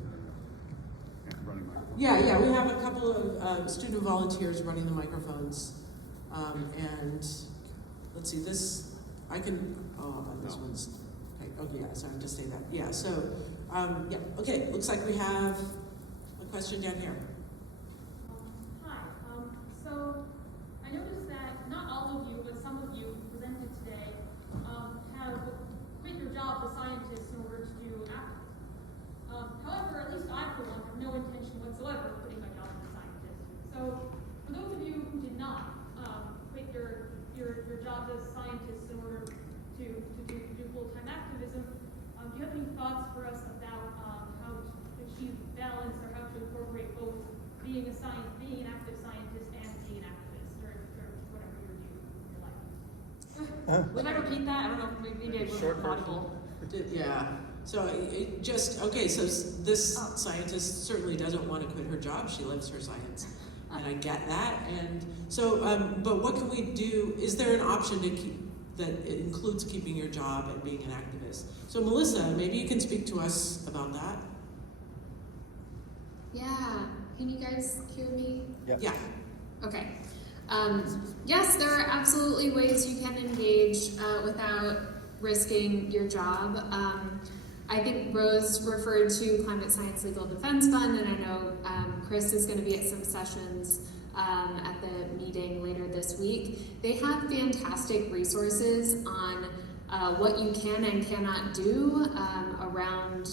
running microphones. Yeah, we have a couple of student volunteers running the microphones. And let's see, this, I can, this one's, okay, yeah, so I have to say that. Yeah, so, yeah, okay, looks like we have a question down here. Hi, so I noticed that not all of you, but some of you presented today have quit your job as scientists in order to do activism. However, at least I, for one, have no intention whatsoever of quitting my job as a scientist. So, for those of you who did not quit your jobs as scientists in order to do full-time activism, do you have any thoughts for us about how to achieve balance or how to incorporate both being an active scientist and being an activist, or whatever you do in your life? Would I repeat that? I don't know, maybe I wasn't audible. Yeah, so it just, okay, so this scientist certainly doesn't want to quit her job. She loves her science. and I get that. And so, but what can we do? Is there an option to keep that it includes keeping your job and being an activist? So Melissa, maybe you can speak to us about that. Yeah, can you guys hear me? Yeah. Okay. Yes, there are absolutely ways you can engage without risking your job. I think Rose referred to Climate Science Legal Defense Fund, and I know Chris is going to be at some sessions at the meeting later this week. They have fantastic resources on what you can and cannot do around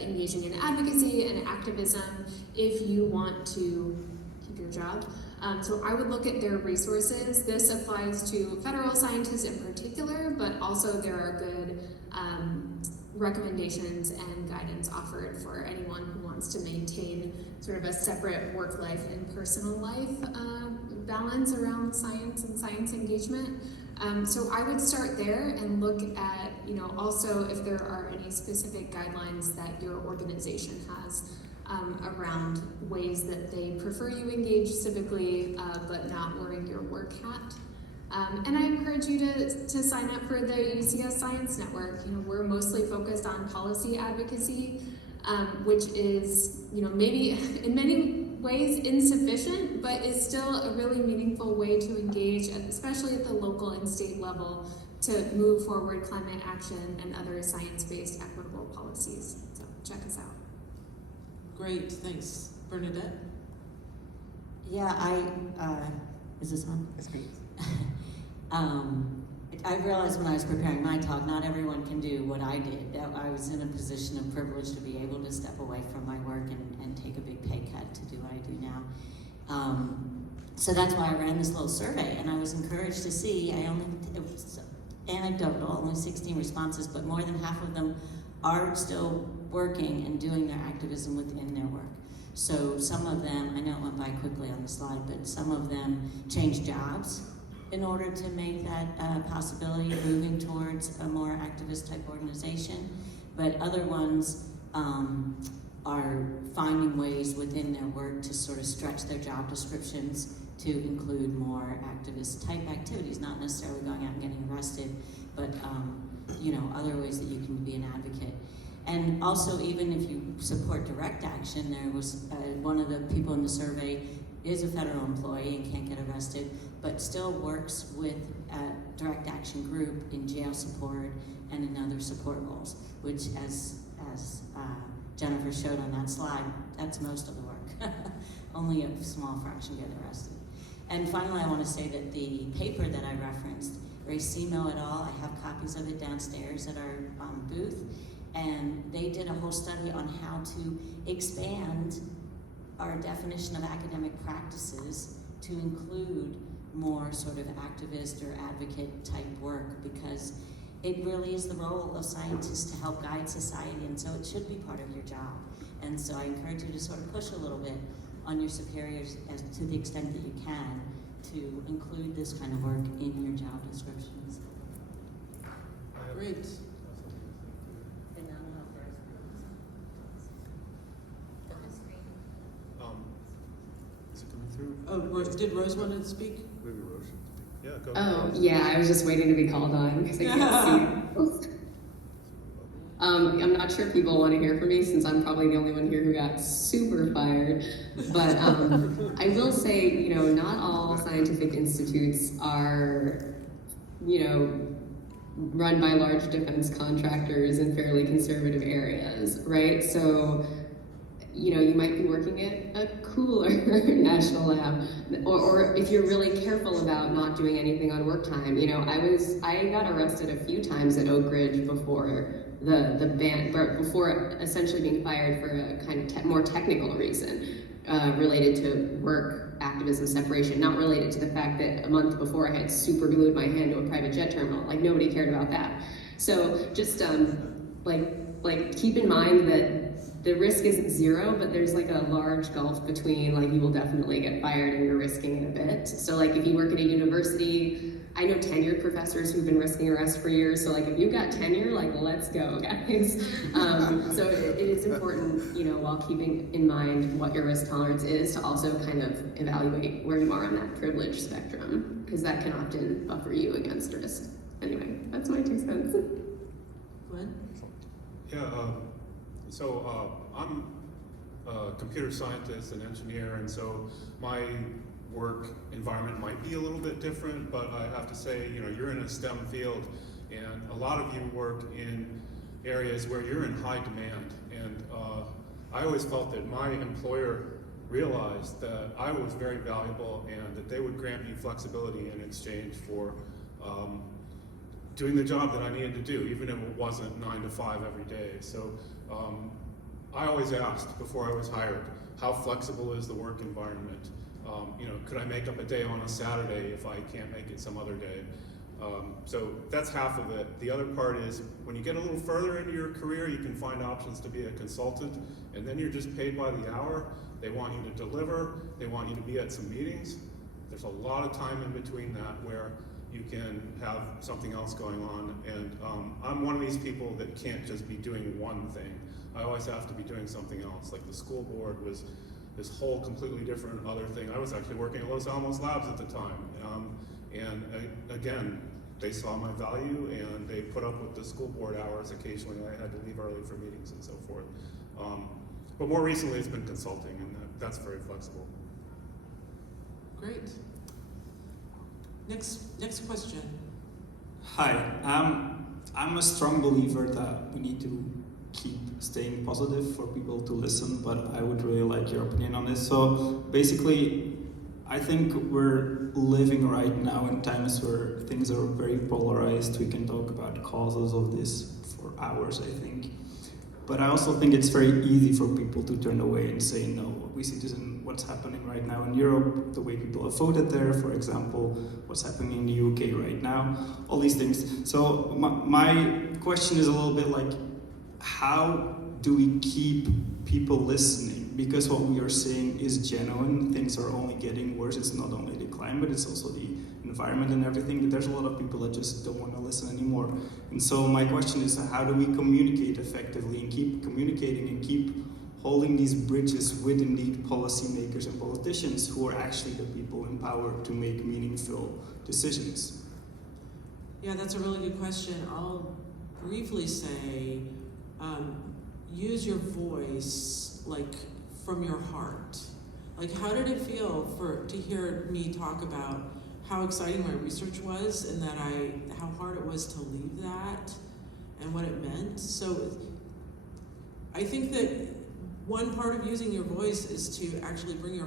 engaging in advocacy and activism if you want to keep your job. So I would look at their resources. This applies to federal scientists in particular, but also there are good recommendations and guidance offered for anyone who wants to maintain sort of a separate work life and personal life balance around science and science engagement. So I would start there and look at, also if there are any specific guidelines that your organization has around ways that they prefer you engage civically, but not wearing your work hat. And I encourage you to sign up for the UCS Science Network. We're mostly focused on policy advocacy, which is, maybe in many ways insufficient, but is still a really meaningful way to engage, especially at the local and state level, to move forward climate action and other science-based equitable policies. So check us out. Great, thanks. Bernadette? Yeah, is this on? That's great. I realized when I was preparing my talk, not everyone can do what I did. I was in a position of privilege to be able to step away from my work and take a big pay cut to do what I do now. So that's why I ran this little survey, and I was encouraged to see, it was anecdotal, only 16 responses, but more than half of them are still working and doing their activism within their work. So some of them, I know it went by quickly on the slide, but some of them changed jobs in order to make that possibility, moving towards a more activist type organization. But other ones are finding ways within their work to sort of stretch their job descriptions to include more activist type activities, not necessarily going out and getting arrested, but other ways that you can be an advocate. And also, even if you support direct action, there was one of the people in the survey is a federal employee and can't get arrested, but still works with a direct action group in jail support and in other support roles, which as Jennifer showed on that slide, that's most of the work. Only a small fraction get arrested. And finally, I want to say that the paper that I referenced, Racimo et al., I have copies of it downstairs at our booth, and they did a whole study on how to expand our definition of academic practices to include more sort of activist or advocate type work, because it really is the role of scientists to help guide society, and so it should be part of your job. And so I encourage you to sort of push a little bit on your superiors as to the extent that you can to include this kind of work in your job descriptions. Great. Is it coming through? Oh, did Rose want to speak? Maybe Rose. Yeah, go Oh, ahead. yeah, I was just waiting to be called on because I can't see. I'm not sure if people want to hear from me since I'm probably the only one here who got super fired. But I will say, not all scientific institutes are, run by large defense contractors in fairly conservative areas, right? So, you might be working at a cooler national lab, or if you're really careful about not doing anything on work time. I got arrested a few times at Oak Ridge before the ban, before essentially being fired for a kind of more technical reason related to work activism separation, not related to the fact that a month before I had super glued my hand to a private jet terminal. Like, nobody cared about that. So just keep in mind that the risk isn't zero, but there's like a large gulf between like you will definitely get fired and you're risking it a bit. So like if you work at a university, I know tenured professors who've been risking arrest for years. So like if you've got tenure, like let's go, guys. So it is important, you know, while keeping in mind what your risk tolerance is, to also kind of evaluate where you are on that privilege spectrum, because that can often buffer you against risk. Anyway, that's my 2 cents. Glenn? Yeah, I'm a computer scientist and engineer, and so my work environment might be a little bit different, but I have to say, you know, you're in a STEM field, and a lot of you work in areas where you're in high demand, and I always felt that my employer realized that I was very valuable and that they would grant me flexibility in exchange for doing the job that I needed to do, even if it wasn't 9 to 5 every day. So I always asked before I was hired, how flexible is the work environment? You know, could I make up a day on a Saturday if I can't make it some other day? So that's half of it. The other part is when you get a little further into your career, you can find options to be a consultant, and then you're just paid by the hour. They want you to deliver, they want you to be at some meetings. There's a lot of time in between that where you can have something else going on, and I'm one of these people that can't just be doing one thing. I always have to be doing something else. Like the school board was this whole completely different other thing. I was actually working at Los Alamos Labs at the time, and again, they saw my value and they put up with the school board hours. Occasionally I had to leave early for meetings and so forth. But more recently it's been consulting, and that's very flexible. Great. Next question. Hi, I'm a strong believer that we need to keep staying positive for people to listen, but I would really like your opinion on this. So basically, I think we're living right now in times where things are very polarized. We can talk about causes of this for hours, I think. But I also think it's very easy for people to turn away and say, no, we see this in what's happening right now in Europe, the way people have voted there, for example, what's happening in the UK right now, all these things. So my question is a little bit like, how do we keep people listening? Because what we are saying is genuine. Things are only getting worse. It's not only the climate, it's also the environment and everything, but there's a lot of people that just don't want to listen anymore. And so my question is, how do we communicate effectively and keep communicating and keep holding these bridges with indeed policymakers and politicians who are actually the people in power to make meaningful decisions? Yeah, that's a really good question. I'll briefly say, use your voice like from your heart. Like, how did it feel to hear me talk about how exciting my research was, and that how hard it was to leave that and what it meant? So I think that one part of using your voice is to actually bring your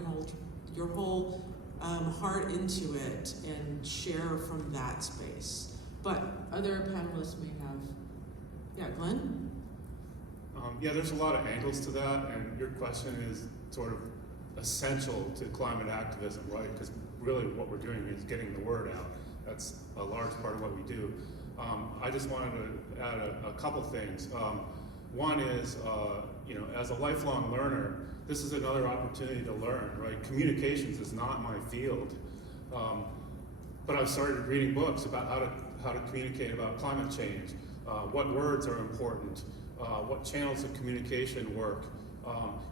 whole heart into it and share from that space. But other panelists may have, yeah, Glenn? Yeah, there's a lot of angles to that, and your question is sort of essential to climate activism, right? Because really what we're doing is getting the word out. That's a large part of what we do. I just wanted to add a couple things. One is, you know, as a lifelong learner, this is another opportunity to learn, right? Communications is not my field, but I've started reading books about how to communicate about climate change, what words are important, what channels of communication work,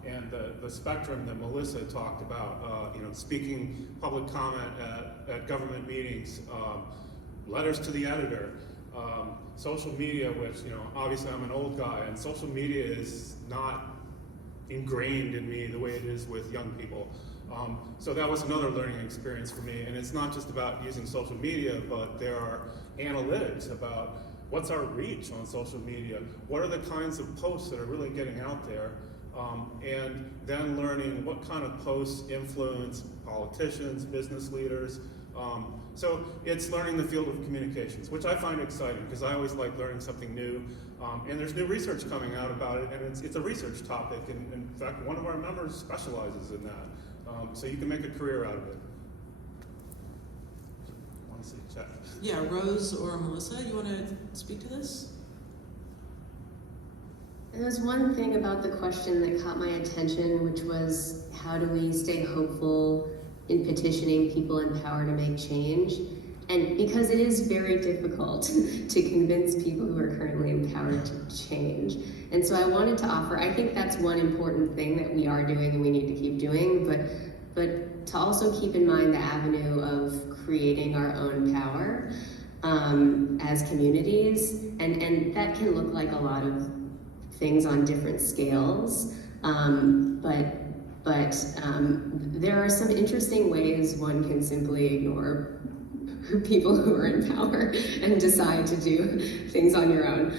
and the spectrum that Melissa talked about, you know, speaking public comment at government meetings, letters to the editor, social media, which, you know, obviously I'm an old guy, and social media is not ingrained in me the way it is with young people. So that was another learning experience for me, and it's not just about using social media, but there are analytics about what's our reach on social media, what are the kinds of posts that are really getting out there, and then learning what kind of posts influence politicians, business leaders. So it's learning the field of communications, which I find exciting because I always like learning something new. And there's new research coming out about it, and it's a research topic. And in fact, one of our members specializes in that. So you can make a career out of it. I want to see a chat. Yeah, Rose or Melissa, you want to speak to this? And there's one thing about the question that caught my attention, which was how do we stay hopeful in petitioning people in power to make change? And because it is very difficult to convince people who are currently empowered to change. And so I wanted to offer, I think that's one important thing that we are doing and we need to keep doing, but to also keep in mind the avenue of creating our own power as communities. And that can look like a lot of things on different scales. But there are some interesting ways one can simply ignore people who are in power and decide to do things on your own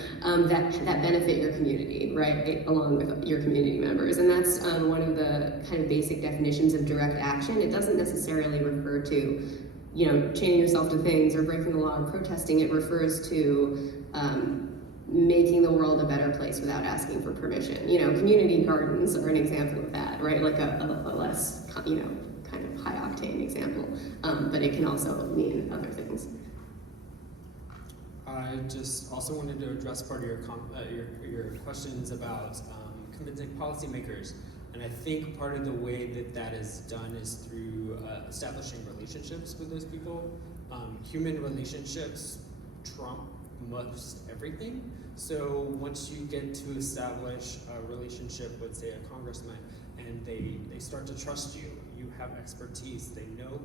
that benefit your community, right, along with your community members. And that's one of the kind of basic definitions of direct action. It doesn't necessarily refer to, chaining yourself to things or breaking the law or protesting. It refers to making the world a better place without asking for permission. Community gardens are an example of that, right? Like a less, kind of high octane example, but it can also mean other things. I just also wanted to address part of your questions about convincing policymakers, and I think part of the way that is done is through establishing relationships with those people. Human relationships trump most everything. So once you get to establish a relationship with, say, a congressman, and they start to trust you, you have expertise, they know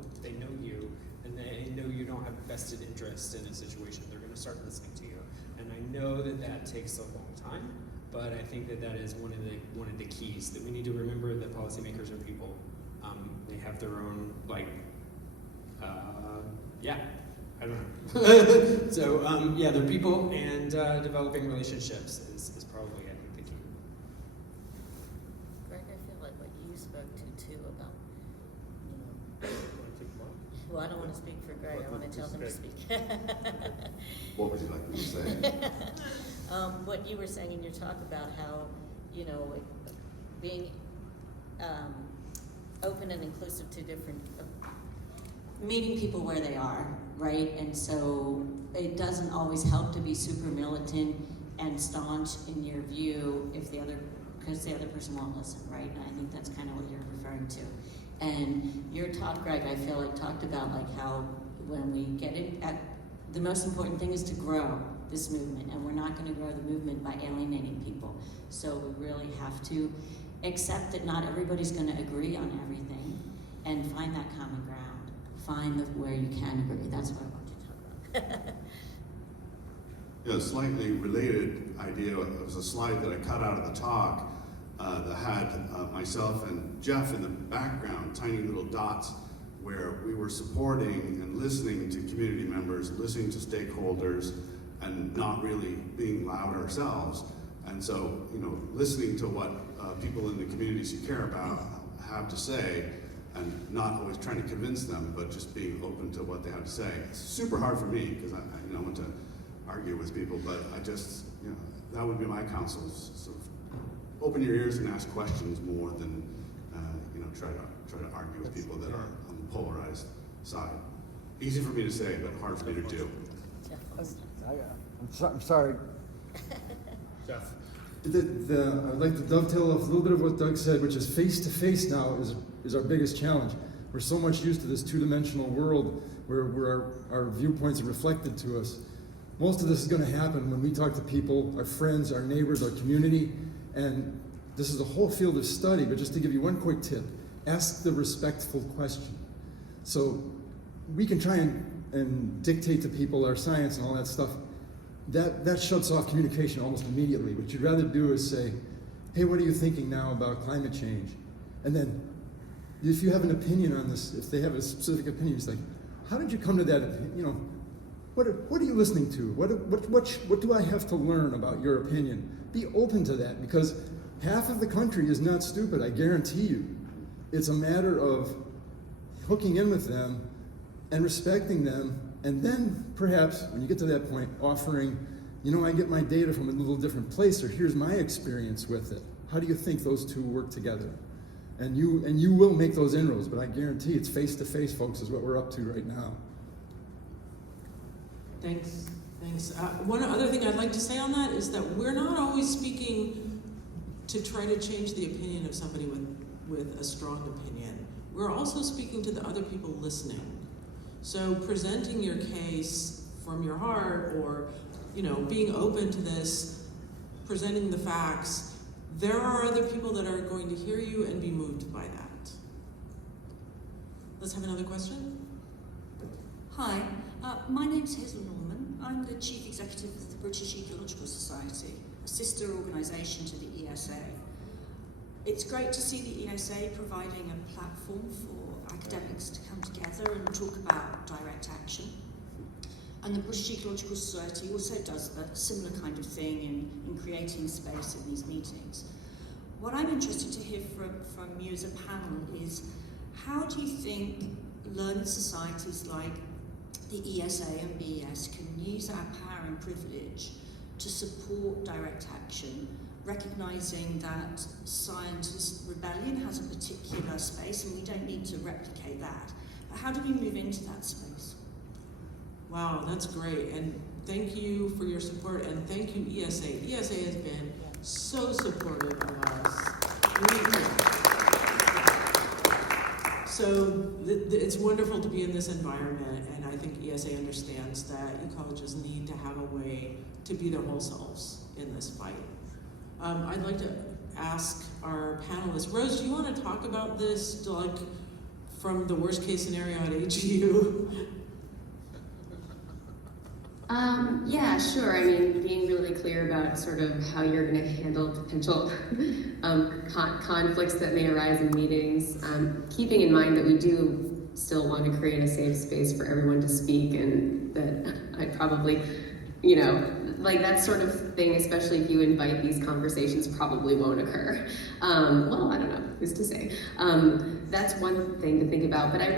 you, and they know you don't have vested interest in a situation, they're going to start listening to you. And I know that takes a long time, but I think that is one of the keys, that we need to remember that policymakers are people. They have their own, I don't know. So, they're people, and developing relationships is probably, I think, the key. Greg, I feel like what you spoke to too about, well, I don't want to speak for Greg, I want to tell him to speak. What would you like me to say? What you were saying in your talk about how, being open and inclusive to different, meeting people where they are, right? And so it doesn't always help to be super militant and staunch in your view because the other person won't listen, right? And I think that's kind of what you're referring to. And your talk, Greg, I feel like talked about how when we get it, the most important thing is to grow this movement, and we're not going to grow the movement by alienating people. So we really have to accept that not everybody's going to agree on everything, and find that common ground. Find where you can agree. That's what I want you to talk about. A slightly related idea was a slide that I cut out of the talk that had myself and Jeff in the background, tiny little dots, where we were supporting and listening to community members, listening to stakeholders, and not really being loud ourselves. And so, listening to what people in the communities you care about have to say, and not always trying to convince them, but just being open to what they have to say. It's super hard for me because I want to argue with people, but I just, that would be my counsel: sort of open your ears and ask questions more than try to argue with people that are on the polarized side. Easy for me to say, but hard for me to do. I'm sorry. Jeff. I'd like to dovetail off a little bit of what Doug said, which is face-to-face now is our biggest challenge. We're so much used to this two-dimensional world where our viewpoints are reflected to us. Most of this is going to happen when we talk to people, our friends, our neighbors, our community, and this is a whole field of study, but just to give you one quick tip, ask the respectful question. So we can try and dictate to people our science and all that stuff. That shuts off communication almost immediately. What you'd rather do is say, hey, what are you thinking now about climate change? And then if you have an opinion on this, if they have a specific opinion, it's like, how did you come to that opinion? What are you listening to? What do I have to learn about your opinion? Be open to that, because half of the country is not stupid, I guarantee you. It's a matter of hooking in with them and respecting them, and then perhaps when you get to that point, offering, I get my data from a little different place, or here's my experience with it. How do you think those two work together? And you will make those inroads, but I guarantee it's face-to-face, folks, is what we're up to right now. Thanks. One other thing I'd like to say on that is that we're not always speaking to try to change the opinion of somebody with a strong opinion. We're also speaking to the other people listening. So presenting your case from your heart, or being open to this, presenting the facts, there are other people that are going to hear you and be moved by that. Let's have another question. Hi, my name's Hazel Norman. I'm the Chief Executive of the British Ecological Society, a sister organisation to the ESA. It's great to see the ESA providing a platform for academics to come together and talk about direct action. And the British Ecological Society also does a similar kind of thing in creating space in these meetings. What I'm interested to hear from you as a panel is, how do you think learned societies like the ESA and BES can use our power and privilege to support direct action, recognizing that scientist rebellion has a particular space and we don't need to replicate that? But how do we move into that space? Wow, that's great. And thank you for your support, and thank you, ESA. ESA has been so supportive of us. So it's wonderful to be in this environment, and I think ESA understands that ecologists need to have a way to be their whole selves in this fight. I'd like to ask our panelists, Rose, do you want to talk about this, like, from the worst case scenario at AGU? Yeah, sure. I mean, being really clear about sort of how you're going to handle potential conflicts that may arise in meetings, keeping in mind that we do still want to create a safe space for everyone to speak, and that I probably, like that sort of thing, especially if you invite these conversations, probably won't occur. Well, I don't know, who's to say? That's one thing to think about, but I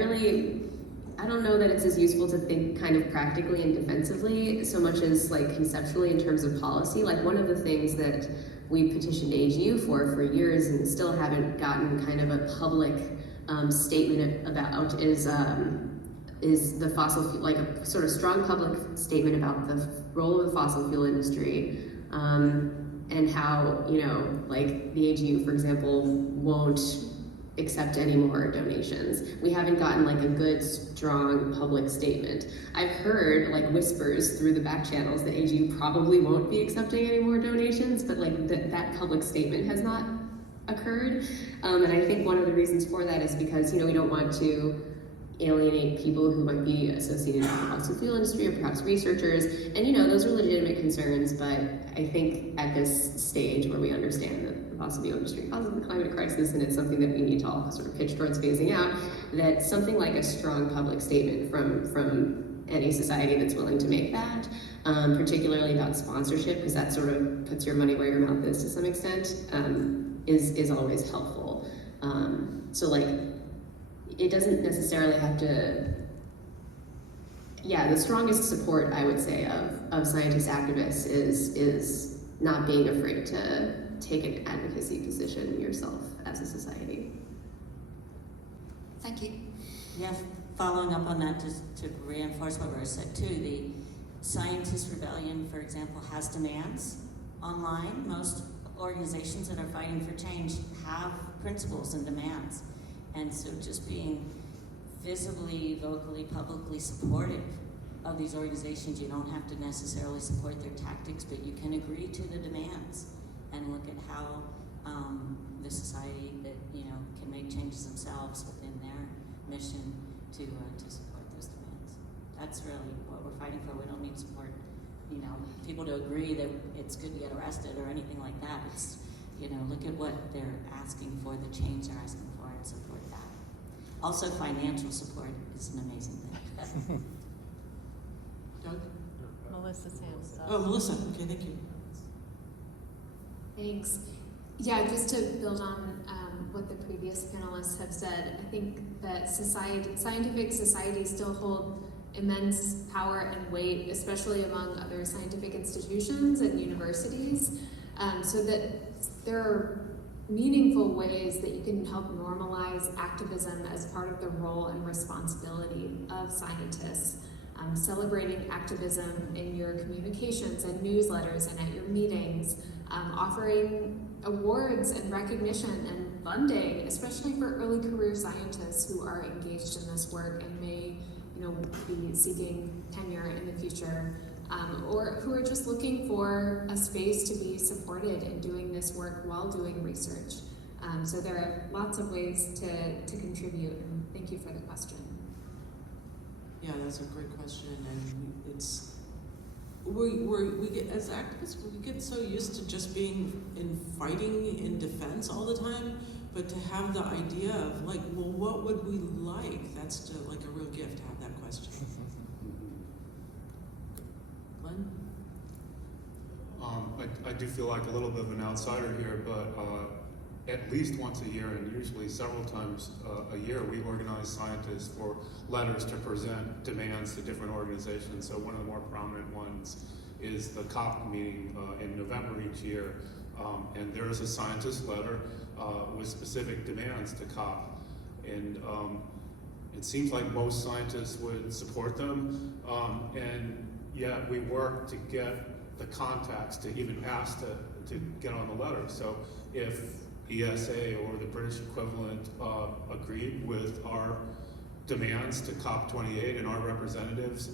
don't know that it's as useful to think kind of practically and defensively so much as like conceptually in terms of policy. Like, one of the things that we petitioned AGU for years and still haven't gotten kind of a public statement about is the fossil fuel, like a sort of strong public statement about the role of the fossil fuel industry, and how, like the AGU, for example, won't accept any more donations. We haven't gotten like a good, strong public statement. I've heard like whispers through the back channels that AGU probably won't be accepting any more donations, but like that public statement has not occurred. And I think one of the reasons for that is because, we don't want to alienate people who might be associated with the fossil fuel industry or perhaps researchers. And those are legitimate concerns, but I think at this stage where we understand that the fossil fuel industry causes the climate crisis and it's something that we need to all sort of pitch towards phasing out, that something like a strong public statement from any society that's willing to make that, particularly about sponsorship, because that sort of puts your money where your mouth is to some extent, is always helpful. So like, it doesn't necessarily have to, the strongest support, I would say, of scientist activists is not being afraid to take an advocacy position yourself as a society. Thank you. Yeah, following up on that, just to reinforce what Rose said too, the scientist rebellion, for example, has demands online. Most organizations that are fighting for change have principles and demands. And so just being visibly, vocally, publicly supportive of these organizations, you don't have to necessarily support their tactics, but you can agree to the demands and look at how the society that, can make changes themselves within their mission to support those demands. That's really what we're fighting for. We don't need support, people to agree that it's good to get arrested or anything like that. It's, look at what they're asking for, the change they're asking for, and support that. Also, financial support is an amazing thing. Doug? Melissa's hands up. Oh, Melissa. Okay, thank you. Thanks. Yeah, just to build on what the previous panelists have said, I think that scientific societies still hold immense power and weight, especially among other scientific institutions and universities, so that there are meaningful ways that you can help normalize activism as part of the role and responsibility of scientists. Celebrating activism in your communications and newsletters and at your meetings, offering awards and recognition and funding, especially for early career scientists who are engaged in this work and may, be seeking tenure in the future, or who are just looking for a space to be supported in doing this work while doing research. So there are lots of ways to contribute, and thank you for the question. Yeah, that's a great question, and we get, as activists, we get so used to just being fighting in defense all the time, but to have the idea of like, well, what would we like? That's like a real gift to have that question. Glenn? I do feel like a little bit of an outsider here, but at least once a year, and usually several times a year, we organize scientists for letters to present demands to different organizations. So one of the more prominent ones is the COP meeting in November each year. And there is a scientist letter with specific demands to COP. And it seems like most scientists would support them. And yet we work to get the contacts to even ask to get on the letter. So if ESA or the British equivalent agreed with our demands to COP28 and our representatives,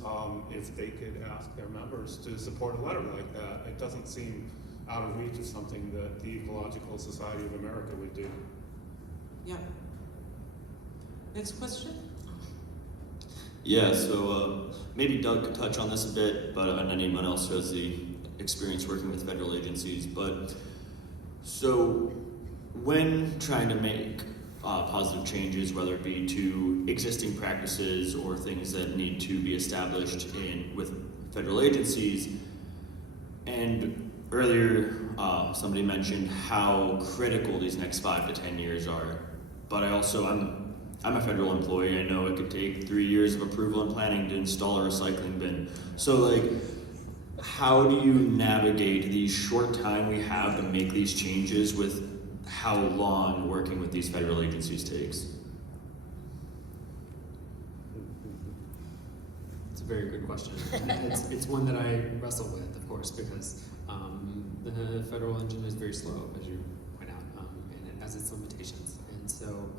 if they could ask their members to support a letter like that, it doesn't seem out of reach of something that the Ecological Society of America would do. Yeah. Next question? Yeah, so maybe Doug could touch on this a bit, but and anyone else who has the experience working with federal agencies. But so when trying to make positive changes, whether it be to existing practices or things that need to be established with federal agencies, and earlier somebody mentioned how critical these next 5 to 10 years are, but I'm a federal employee. I know it could take 3 years of approval and planning to install a recycling bin. So like, how do you navigate the short time we have to make these changes with how long working with these federal agencies takes? It's a very good question. It's one that I wrestle with, of course, because the federal engine is very slow, as you point out, and it has its limitations. And so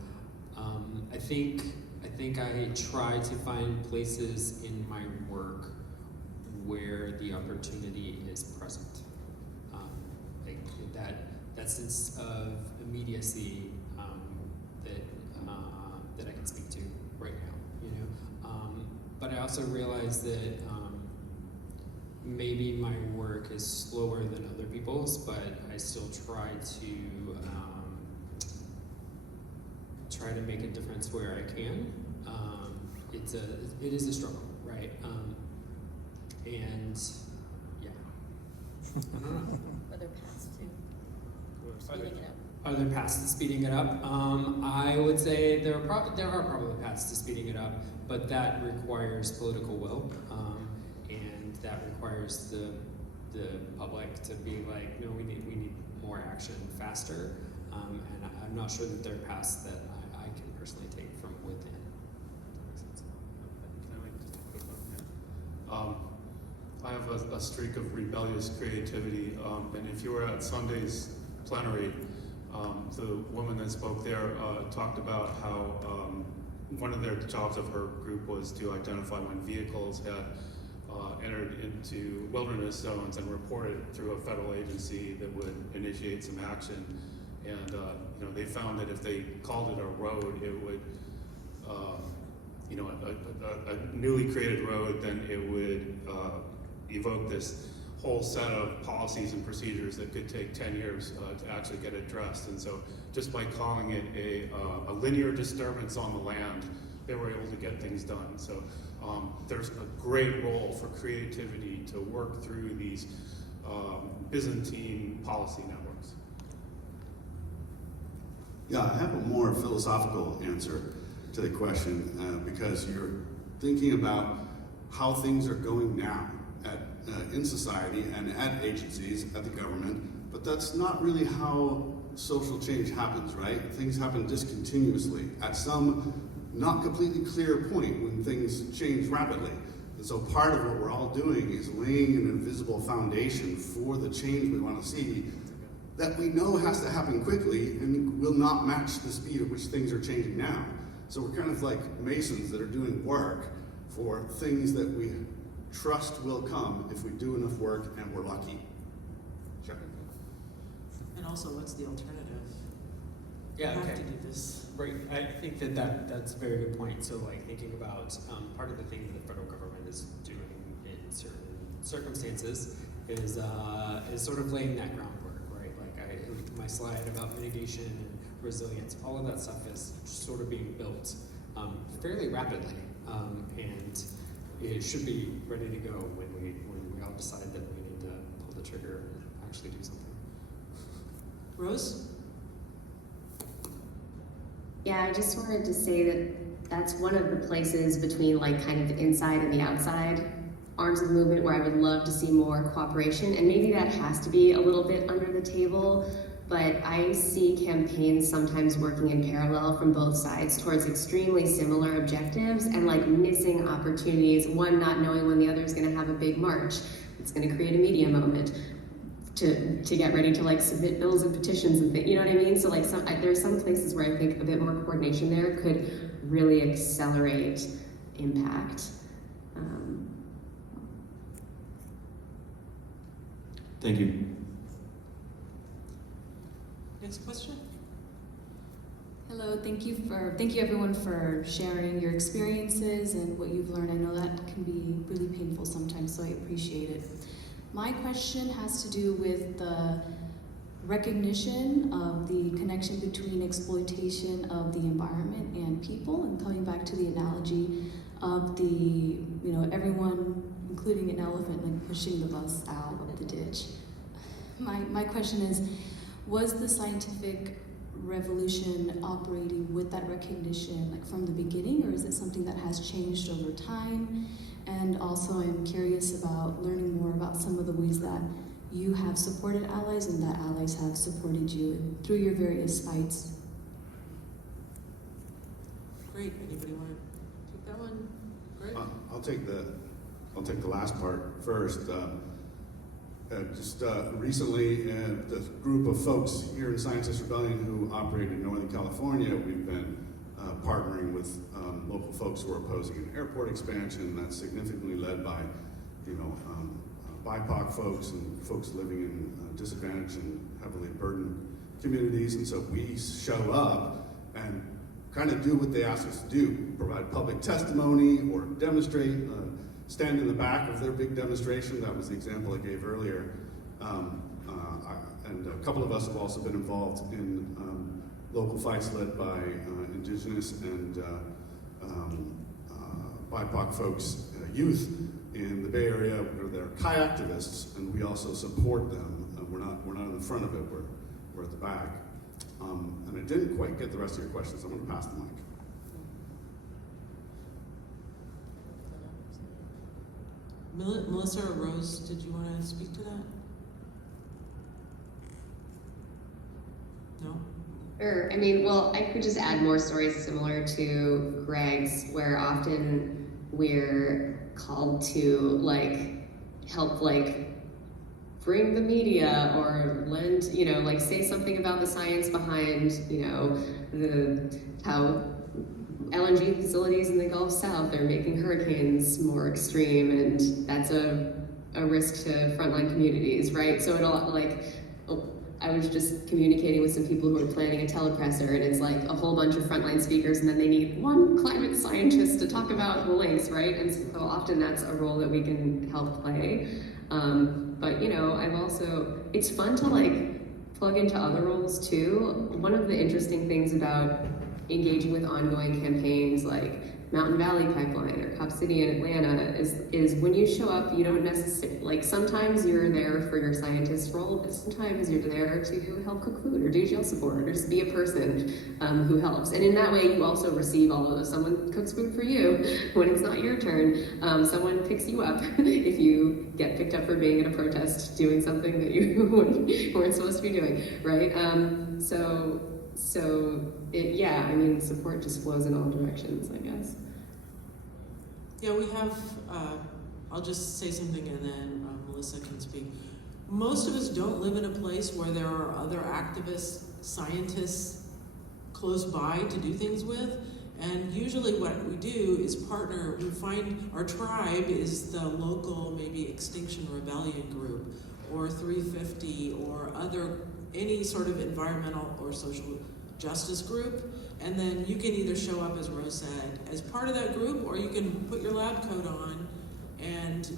I think I try to find places in my work where the opportunity is present. Like that sense of immediacy that I can speak to right now, but I also realize that maybe my work is slower than other people's, but I still try to make a difference where I can. It is a struggle, right? And yeah, I don't know. Are there paths to speeding it up? Are there paths to speeding it up? I would say there are probably paths to speeding it up, but that requires political will, and that requires the public to be like, no, we need more action faster, and I'm not sure that there are paths that I can personally take from within. I have a streak of rebellious creativity, and if you were at Sunday's plenary, the woman that spoke there talked about how one of their jobs of her group was to identify when vehicles had entered into wilderness zones and report it through a federal agency that would initiate some action. And they found that if they called it a road, it would, a newly created road, then it would evoke this whole set of policies and procedures that could take 10 years to actually get addressed. And so just by calling it a linear disturbance on the land, they were able to get things done. So there's a great role for creativity to work through these Byzantine policy networks. Yeah, I have a more philosophical answer to the question because you're thinking about how things are going now in society and at agencies, at the government, but that's not really how social change happens, right? Things happen discontinuously at some not completely clear point when things change rapidly. And so part of what we're all doing is laying an invisible foundation for the change we want to see that we know has to happen quickly and will not match the speed at which things are changing now. So we're kind of like masons that are doing work for things that we trust will come if we do enough work and we're lucky. Sure. And also, what's the alternative? Yeah, We okay. have to do this. Right, I think that's a very good point. So, like, thinking about part of the thing that the federal government is doing in certain circumstances is sort of laying that groundwork, right? Like, my slide about mitigation and resilience, all of that stuff is sort of being built fairly rapidly, and it should be ready to go when we all decide that we need to pull the trigger and actually do something. Rose? Yeah, I just wanted to say that that's one of the places between like kind of the inside and the outside arms of the movement where I would love to see more cooperation, and maybe that has to be a little bit under the table, but I see campaigns sometimes working in parallel from both sides towards extremely similar objectives and like missing opportunities, one not knowing when the other is going to have a big march. It's going to create a media moment to get ready to like submit bills and petitions and things, you know what I mean? So like there's some places where I think a bit more coordination there could really accelerate impact. Thank you. Next question? Hello, thank you everyone for sharing your experiences and what you've learned. I know that can be really painful sometimes, so I appreciate it. My question has to do with the recognition of the connection between exploitation of the environment and people, and coming back to the analogy of the, everyone, including an elephant, like pushing the bus out of the ditch. My question is, was the scientific revolution operating with that recognition like from the beginning, or is it something that has changed over time? And also I'm curious about learning more about some of the ways that you have supported allies and that allies have supported you through your various fights. Great. Anybody want to take that one? Greg? I'll take the last part first. Recently, the group of folks here in Scientist Rebellion who operate in Northern California, we've been partnering with local folks who are opposing an airport expansion that's significantly led by, BIPOC folks and folks living in disadvantaged and heavily burdened communities. And so we show up and kind of do what they ask us to do, provide public testimony or demonstrate, stand in the back of their big demonstration. That was the example I gave earlier. And a couple of us have also been involved in local fights led by indigenous and BIPOC folks, youth in the Bay Area, where they're kayaktivists, and we also support them. We're not in the front of it, we're at the back. And I didn't quite get the rest of your questions. I'm going to pass the mic. Melissa or Rose, did you want to speak to that? No? Sure. I mean, well, I could just add more stories similar to Greg's, where often we're called to help bring the media or lend, say something about the science behind, how LNG facilities in the Gulf South are making hurricanes more extreme, and that's a risk to frontline communities, right? So I was just communicating with some people who are planning a telepresser, and it's like a whole bunch of frontline speakers, and then they need one climate scientist to talk about the links, right? And so often that's a role that we can help play. But I've also, it's fun to plug into other roles too. One of the interesting things about engaging with ongoing campaigns like Mountain Valley Pipeline or Cop City in Atlanta is when you show up, you don't necessarily, sometimes you're there for your scientist role, but sometimes you're there to help cook food or do jail support or just be a person who helps. And in that way, you also receive all of those. Someone cooks food for you when it's not your turn. Someone picks you up if you get picked up for being at a protest doing something that you weren't supposed to be doing, right? Support just flows in all directions, I guess. Yeah, we have, I'll just say something and then Melissa can speak. most of us don't live in a place where there are other activists, scientists close by to do things with. And usually what we do is partner, we find our tribe is the local, maybe Extinction Rebellion group, or 350, or any sort of environmental or social justice group. And then you can either show up, as Rose said, as part of that group, or you can put your lab coat on. And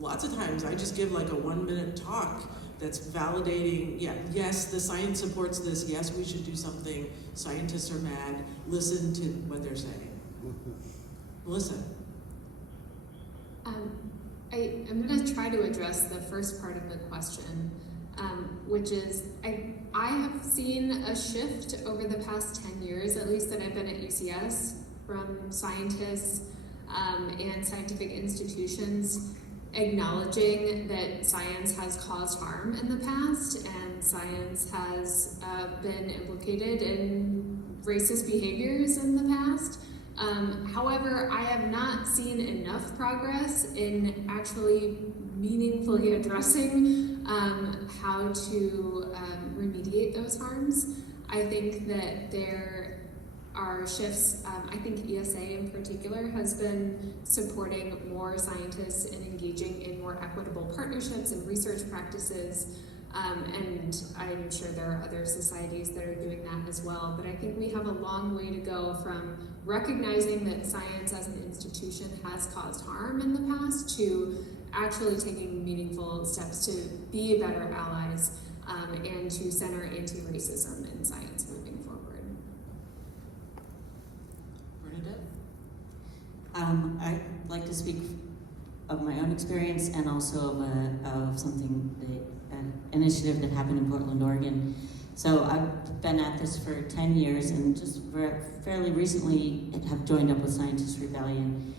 lots of times I just give like a 1-minute talk that's validating, yes, the science supports this, yes, we should do something, scientists are mad, listen to what they're saying. Listen. I'm going to try to address the first part of the question, which is I have seen a shift over the past 10 years, at least that I've been at UCS, from scientists and scientific institutions acknowledging that science has caused harm in the past and science has been implicated in racist behaviors in the past. However, I have not seen enough progress in actually meaningfully addressing how to remediate those harms. I think that there are shifts. I think ESA in particular has been supporting more scientists and engaging in more equitable partnerships and research practices. And I'm sure there are other societies that are doing that as well. But I think we have a long way to go from recognizing that science as an institution has caused harm in the past to actually taking meaningful steps to be better allies and to center anti-racism in science moving forward. Bernadette? I'd like to speak of my own experience and also of an initiative that happened in Portland, Oregon. So I've been at this for 10 years and just fairly recently have joined up with Scientist Rebellion.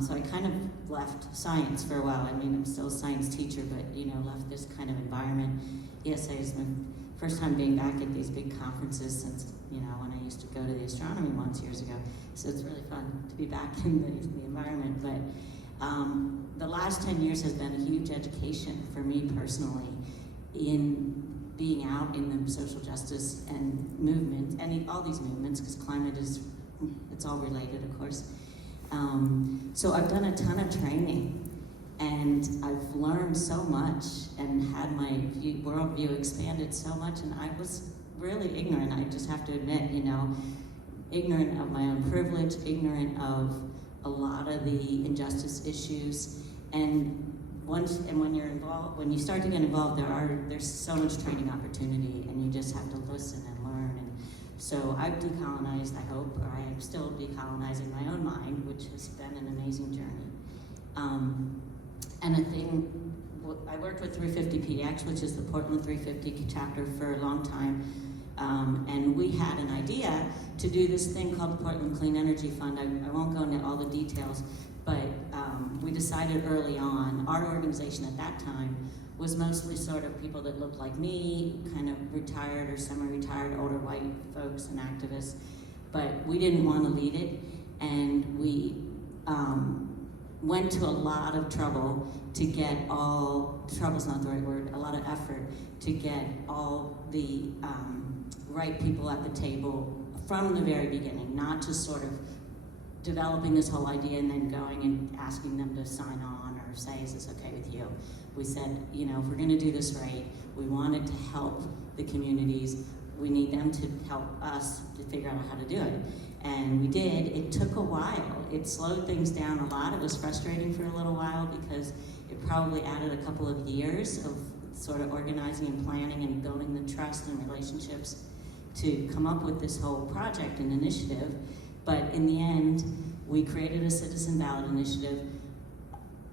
So I kind of left science for a while. I mean, I'm still a science teacher, but left this kind of environment. ESA is my first time being back at these big conferences since, when I used to go to the astronomy ones years ago. So it's really fun to be back in the environment. But the last 10 years has been a huge education for me personally in being out in the social justice and movement, and all these movements, because climate it's all related, of course. So I've done a ton of training, and I've learned so much and had my worldview expanded so much, and I was really ignorant, I just have to admit, ignorant of my own privilege, ignorant of a lot of the injustice issues, and when you're involved, when you start to get involved, there's so much training opportunity, and you just have to listen and learn. And so I've decolonized, I hope, or I am still decolonizing my own mind, which has been an amazing journey. And I worked with 350 PDX, which is the Portland 350 chapter, for a long time. And we had an idea to do this thing called the Portland Clean Energy Fund. I won't go into all the details, but we decided early on, our organization at that time was mostly sort of people that looked like me, kind of retired or semi-retired older white folks and activists, but we didn't want to lead it, and we went to a lot of trouble to get trouble's not the right word, a lot of effort to get all the right people at the table from the very beginning, not just sort of developing this whole idea and then going and asking them to sign on or say, is this okay with you? We said, if we're going to do this right, we wanted to help the communities. We need them to help us to figure out how to do it. And we did. It took a while. It slowed things down a lot. It was frustrating for a little while because it probably added a couple of years of sort of organizing and planning and building the trust and relationships to come up with this whole project and initiative. But in the end, we created a citizen ballot initiative.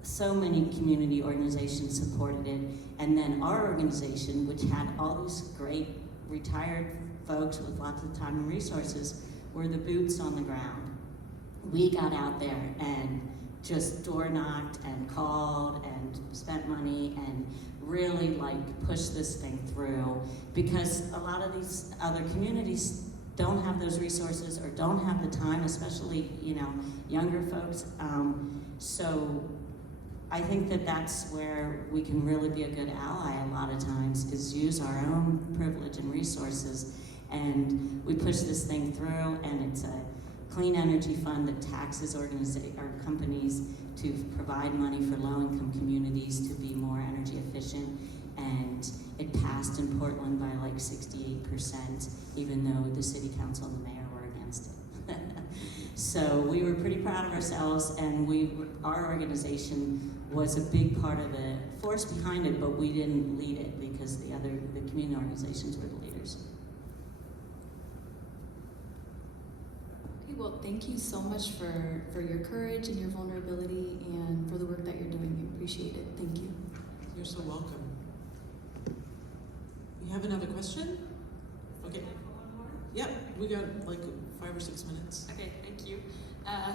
So many community organizations supported it. And then our organization, which had all these great retired folks with lots of time and resources, were the boots on the ground. We got out there and just door knocked and called and spent money and really pushed this thing through, because a lot of these other communities don't have those resources or don't have the time, especially younger folks. So I think that that's where we can really be a good ally a lot of times, is use our own privilege and resources, and we push this thing through, and it's a clean energy fund that taxes or companies to provide money for low-income communities to be more energy efficient, and it passed in Portland by like 68%, even though the city council and the mayor were against it. So we were pretty proud of ourselves, and our organization was a big part of the force behind it, but we didn't lead it because the community organizations were the leaders. Okay, well, thank you so much for your courage and your vulnerability and for the work that you're doing. We appreciate it. Thank you. You're so welcome. You have another question? Okay. Yep, we got like 5 or 6 minutes. Okay, thank you.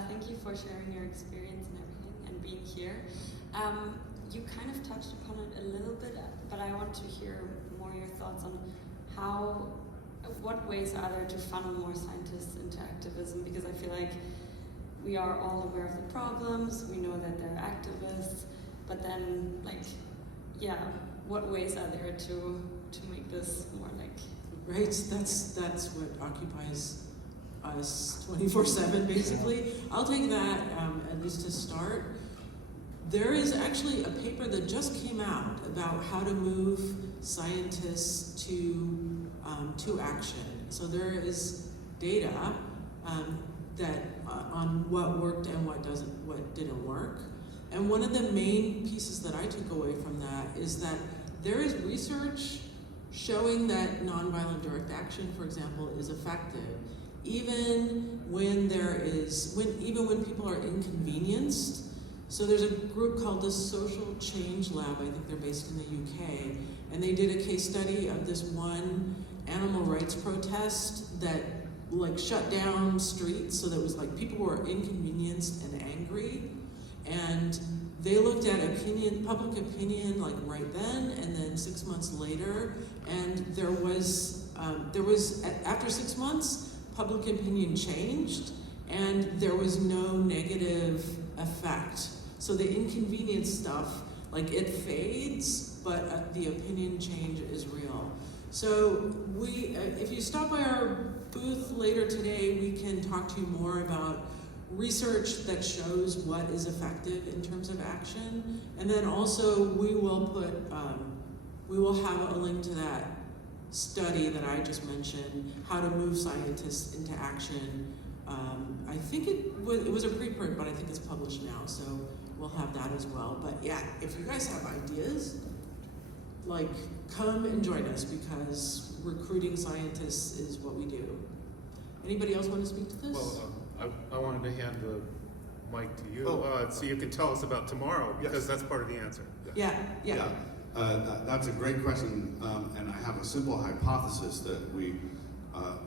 Thank you for sharing your experience and everything and being here. You kind of touched upon it a little bit, but I want to hear more your thoughts on what ways are there to funnel more scientists into activism, because I feel like we are all aware of the problems, we know that they're activists, but then what ways are there to make this more like... Right, that's what occupies us 24/7 basically. I'll take that at least to start. There is actually a paper that just came out about how to move scientists to action. So there is data that on what worked and what didn't work. And one of the main pieces that I took away from that is that there is research showing that nonviolent direct action, for example, is effective, even when people are inconvenienced. So there's a group called the Social Change Lab, I think they're based in the UK, and they did a case study of this one animal rights protest that like shut down streets, so that it was like people were inconvenienced and angry, and they looked at public opinion like right then and then 6 months later, and there was after 6 months, public opinion changed, and there was no negative effect. So the inconvenience stuff, like it fades, but the opinion change is real. So if you stop by our booth later today, we can talk to you more about research that shows what is effective in terms of action, and then also we will have a link to that study that I just mentioned, how to move scientists into action. I think it was a preprint, but I think it's published now, so we'll have that as well. But yeah, if you guys have ideas, like come and join us, because recruiting scientists is what we do. Anybody else want to speak to this? Well, I wanted to hand the mic to you, so you can tell us about tomorrow, because that's part of the answer. Yeah. That's a great question, and I have a simple hypothesis that we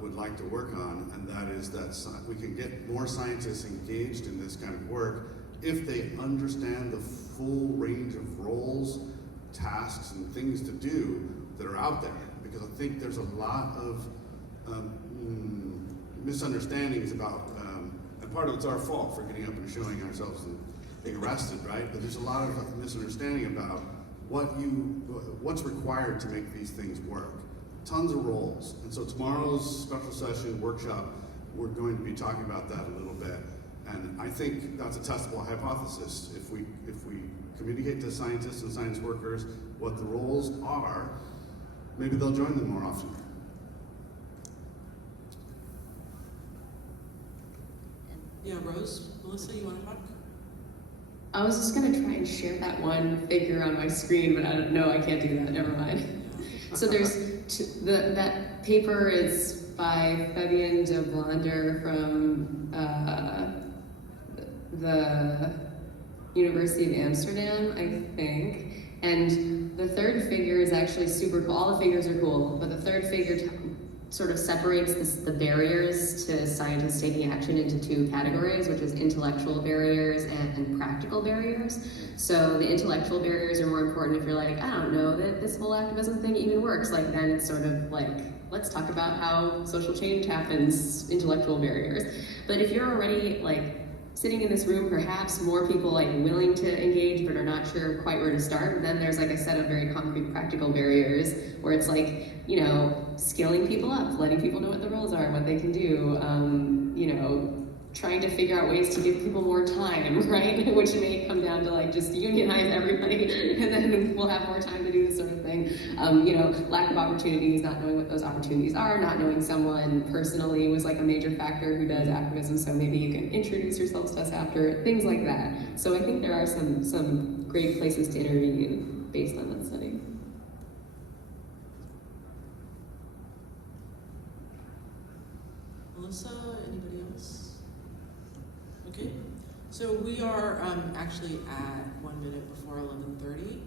would like to work on, and that is that we can get more scientists engaged in this kind of work if they understand the full range of roles, tasks, and things to do that are out there. Because I think there's a lot of misunderstandings about, and part of it's our fault for getting up and showing ourselves and being arrested, right? But there's a lot of misunderstanding about what's required to make these things work. Tons of roles. And so tomorrow's special session workshop, we're going to be talking about that a little bit. And I think that's a testable hypothesis. If we communicate to scientists and science workers what the roles are, maybe they'll join them more often. Yeah, Rose, Melissa, you want to talk? I was just going to try and share that one figure on my screen, but I don't know, I can't do that, never mind. So there's, that paper is by Fabienne de Blander from the University of Amsterdam, I think. And the third figure is actually super cool. All the figures are cool, but the third figure sort of separates the barriers to scientists taking action into two categories, which is intellectual barriers and practical barriers. So the intellectual barriers are more important if you're like, I don't know that this whole activism thing even works. Like then it's sort of like, let's talk about how social change happens, intellectual barriers. But if you're already like sitting in this room, perhaps more people like willing to engage but are not sure quite where to start. But then there's like a set of very concrete practical barriers where it's like, you know, skilling people up, letting people know what the roles are, what they can do, you know, trying to figure out ways to give people more time, right? Which may come down to like just unionize everybody and then we'll have more time to do this sort of thing. You know, lack of opportunities, not knowing what those opportunities are, not knowing someone personally was like a major factor who does activism, so maybe you can introduce yourselves to us after, things like that. So I think there are some great places to intervene based on that study. Melissa, anybody else? Okay, so we are actually at 1 minute before 11:30.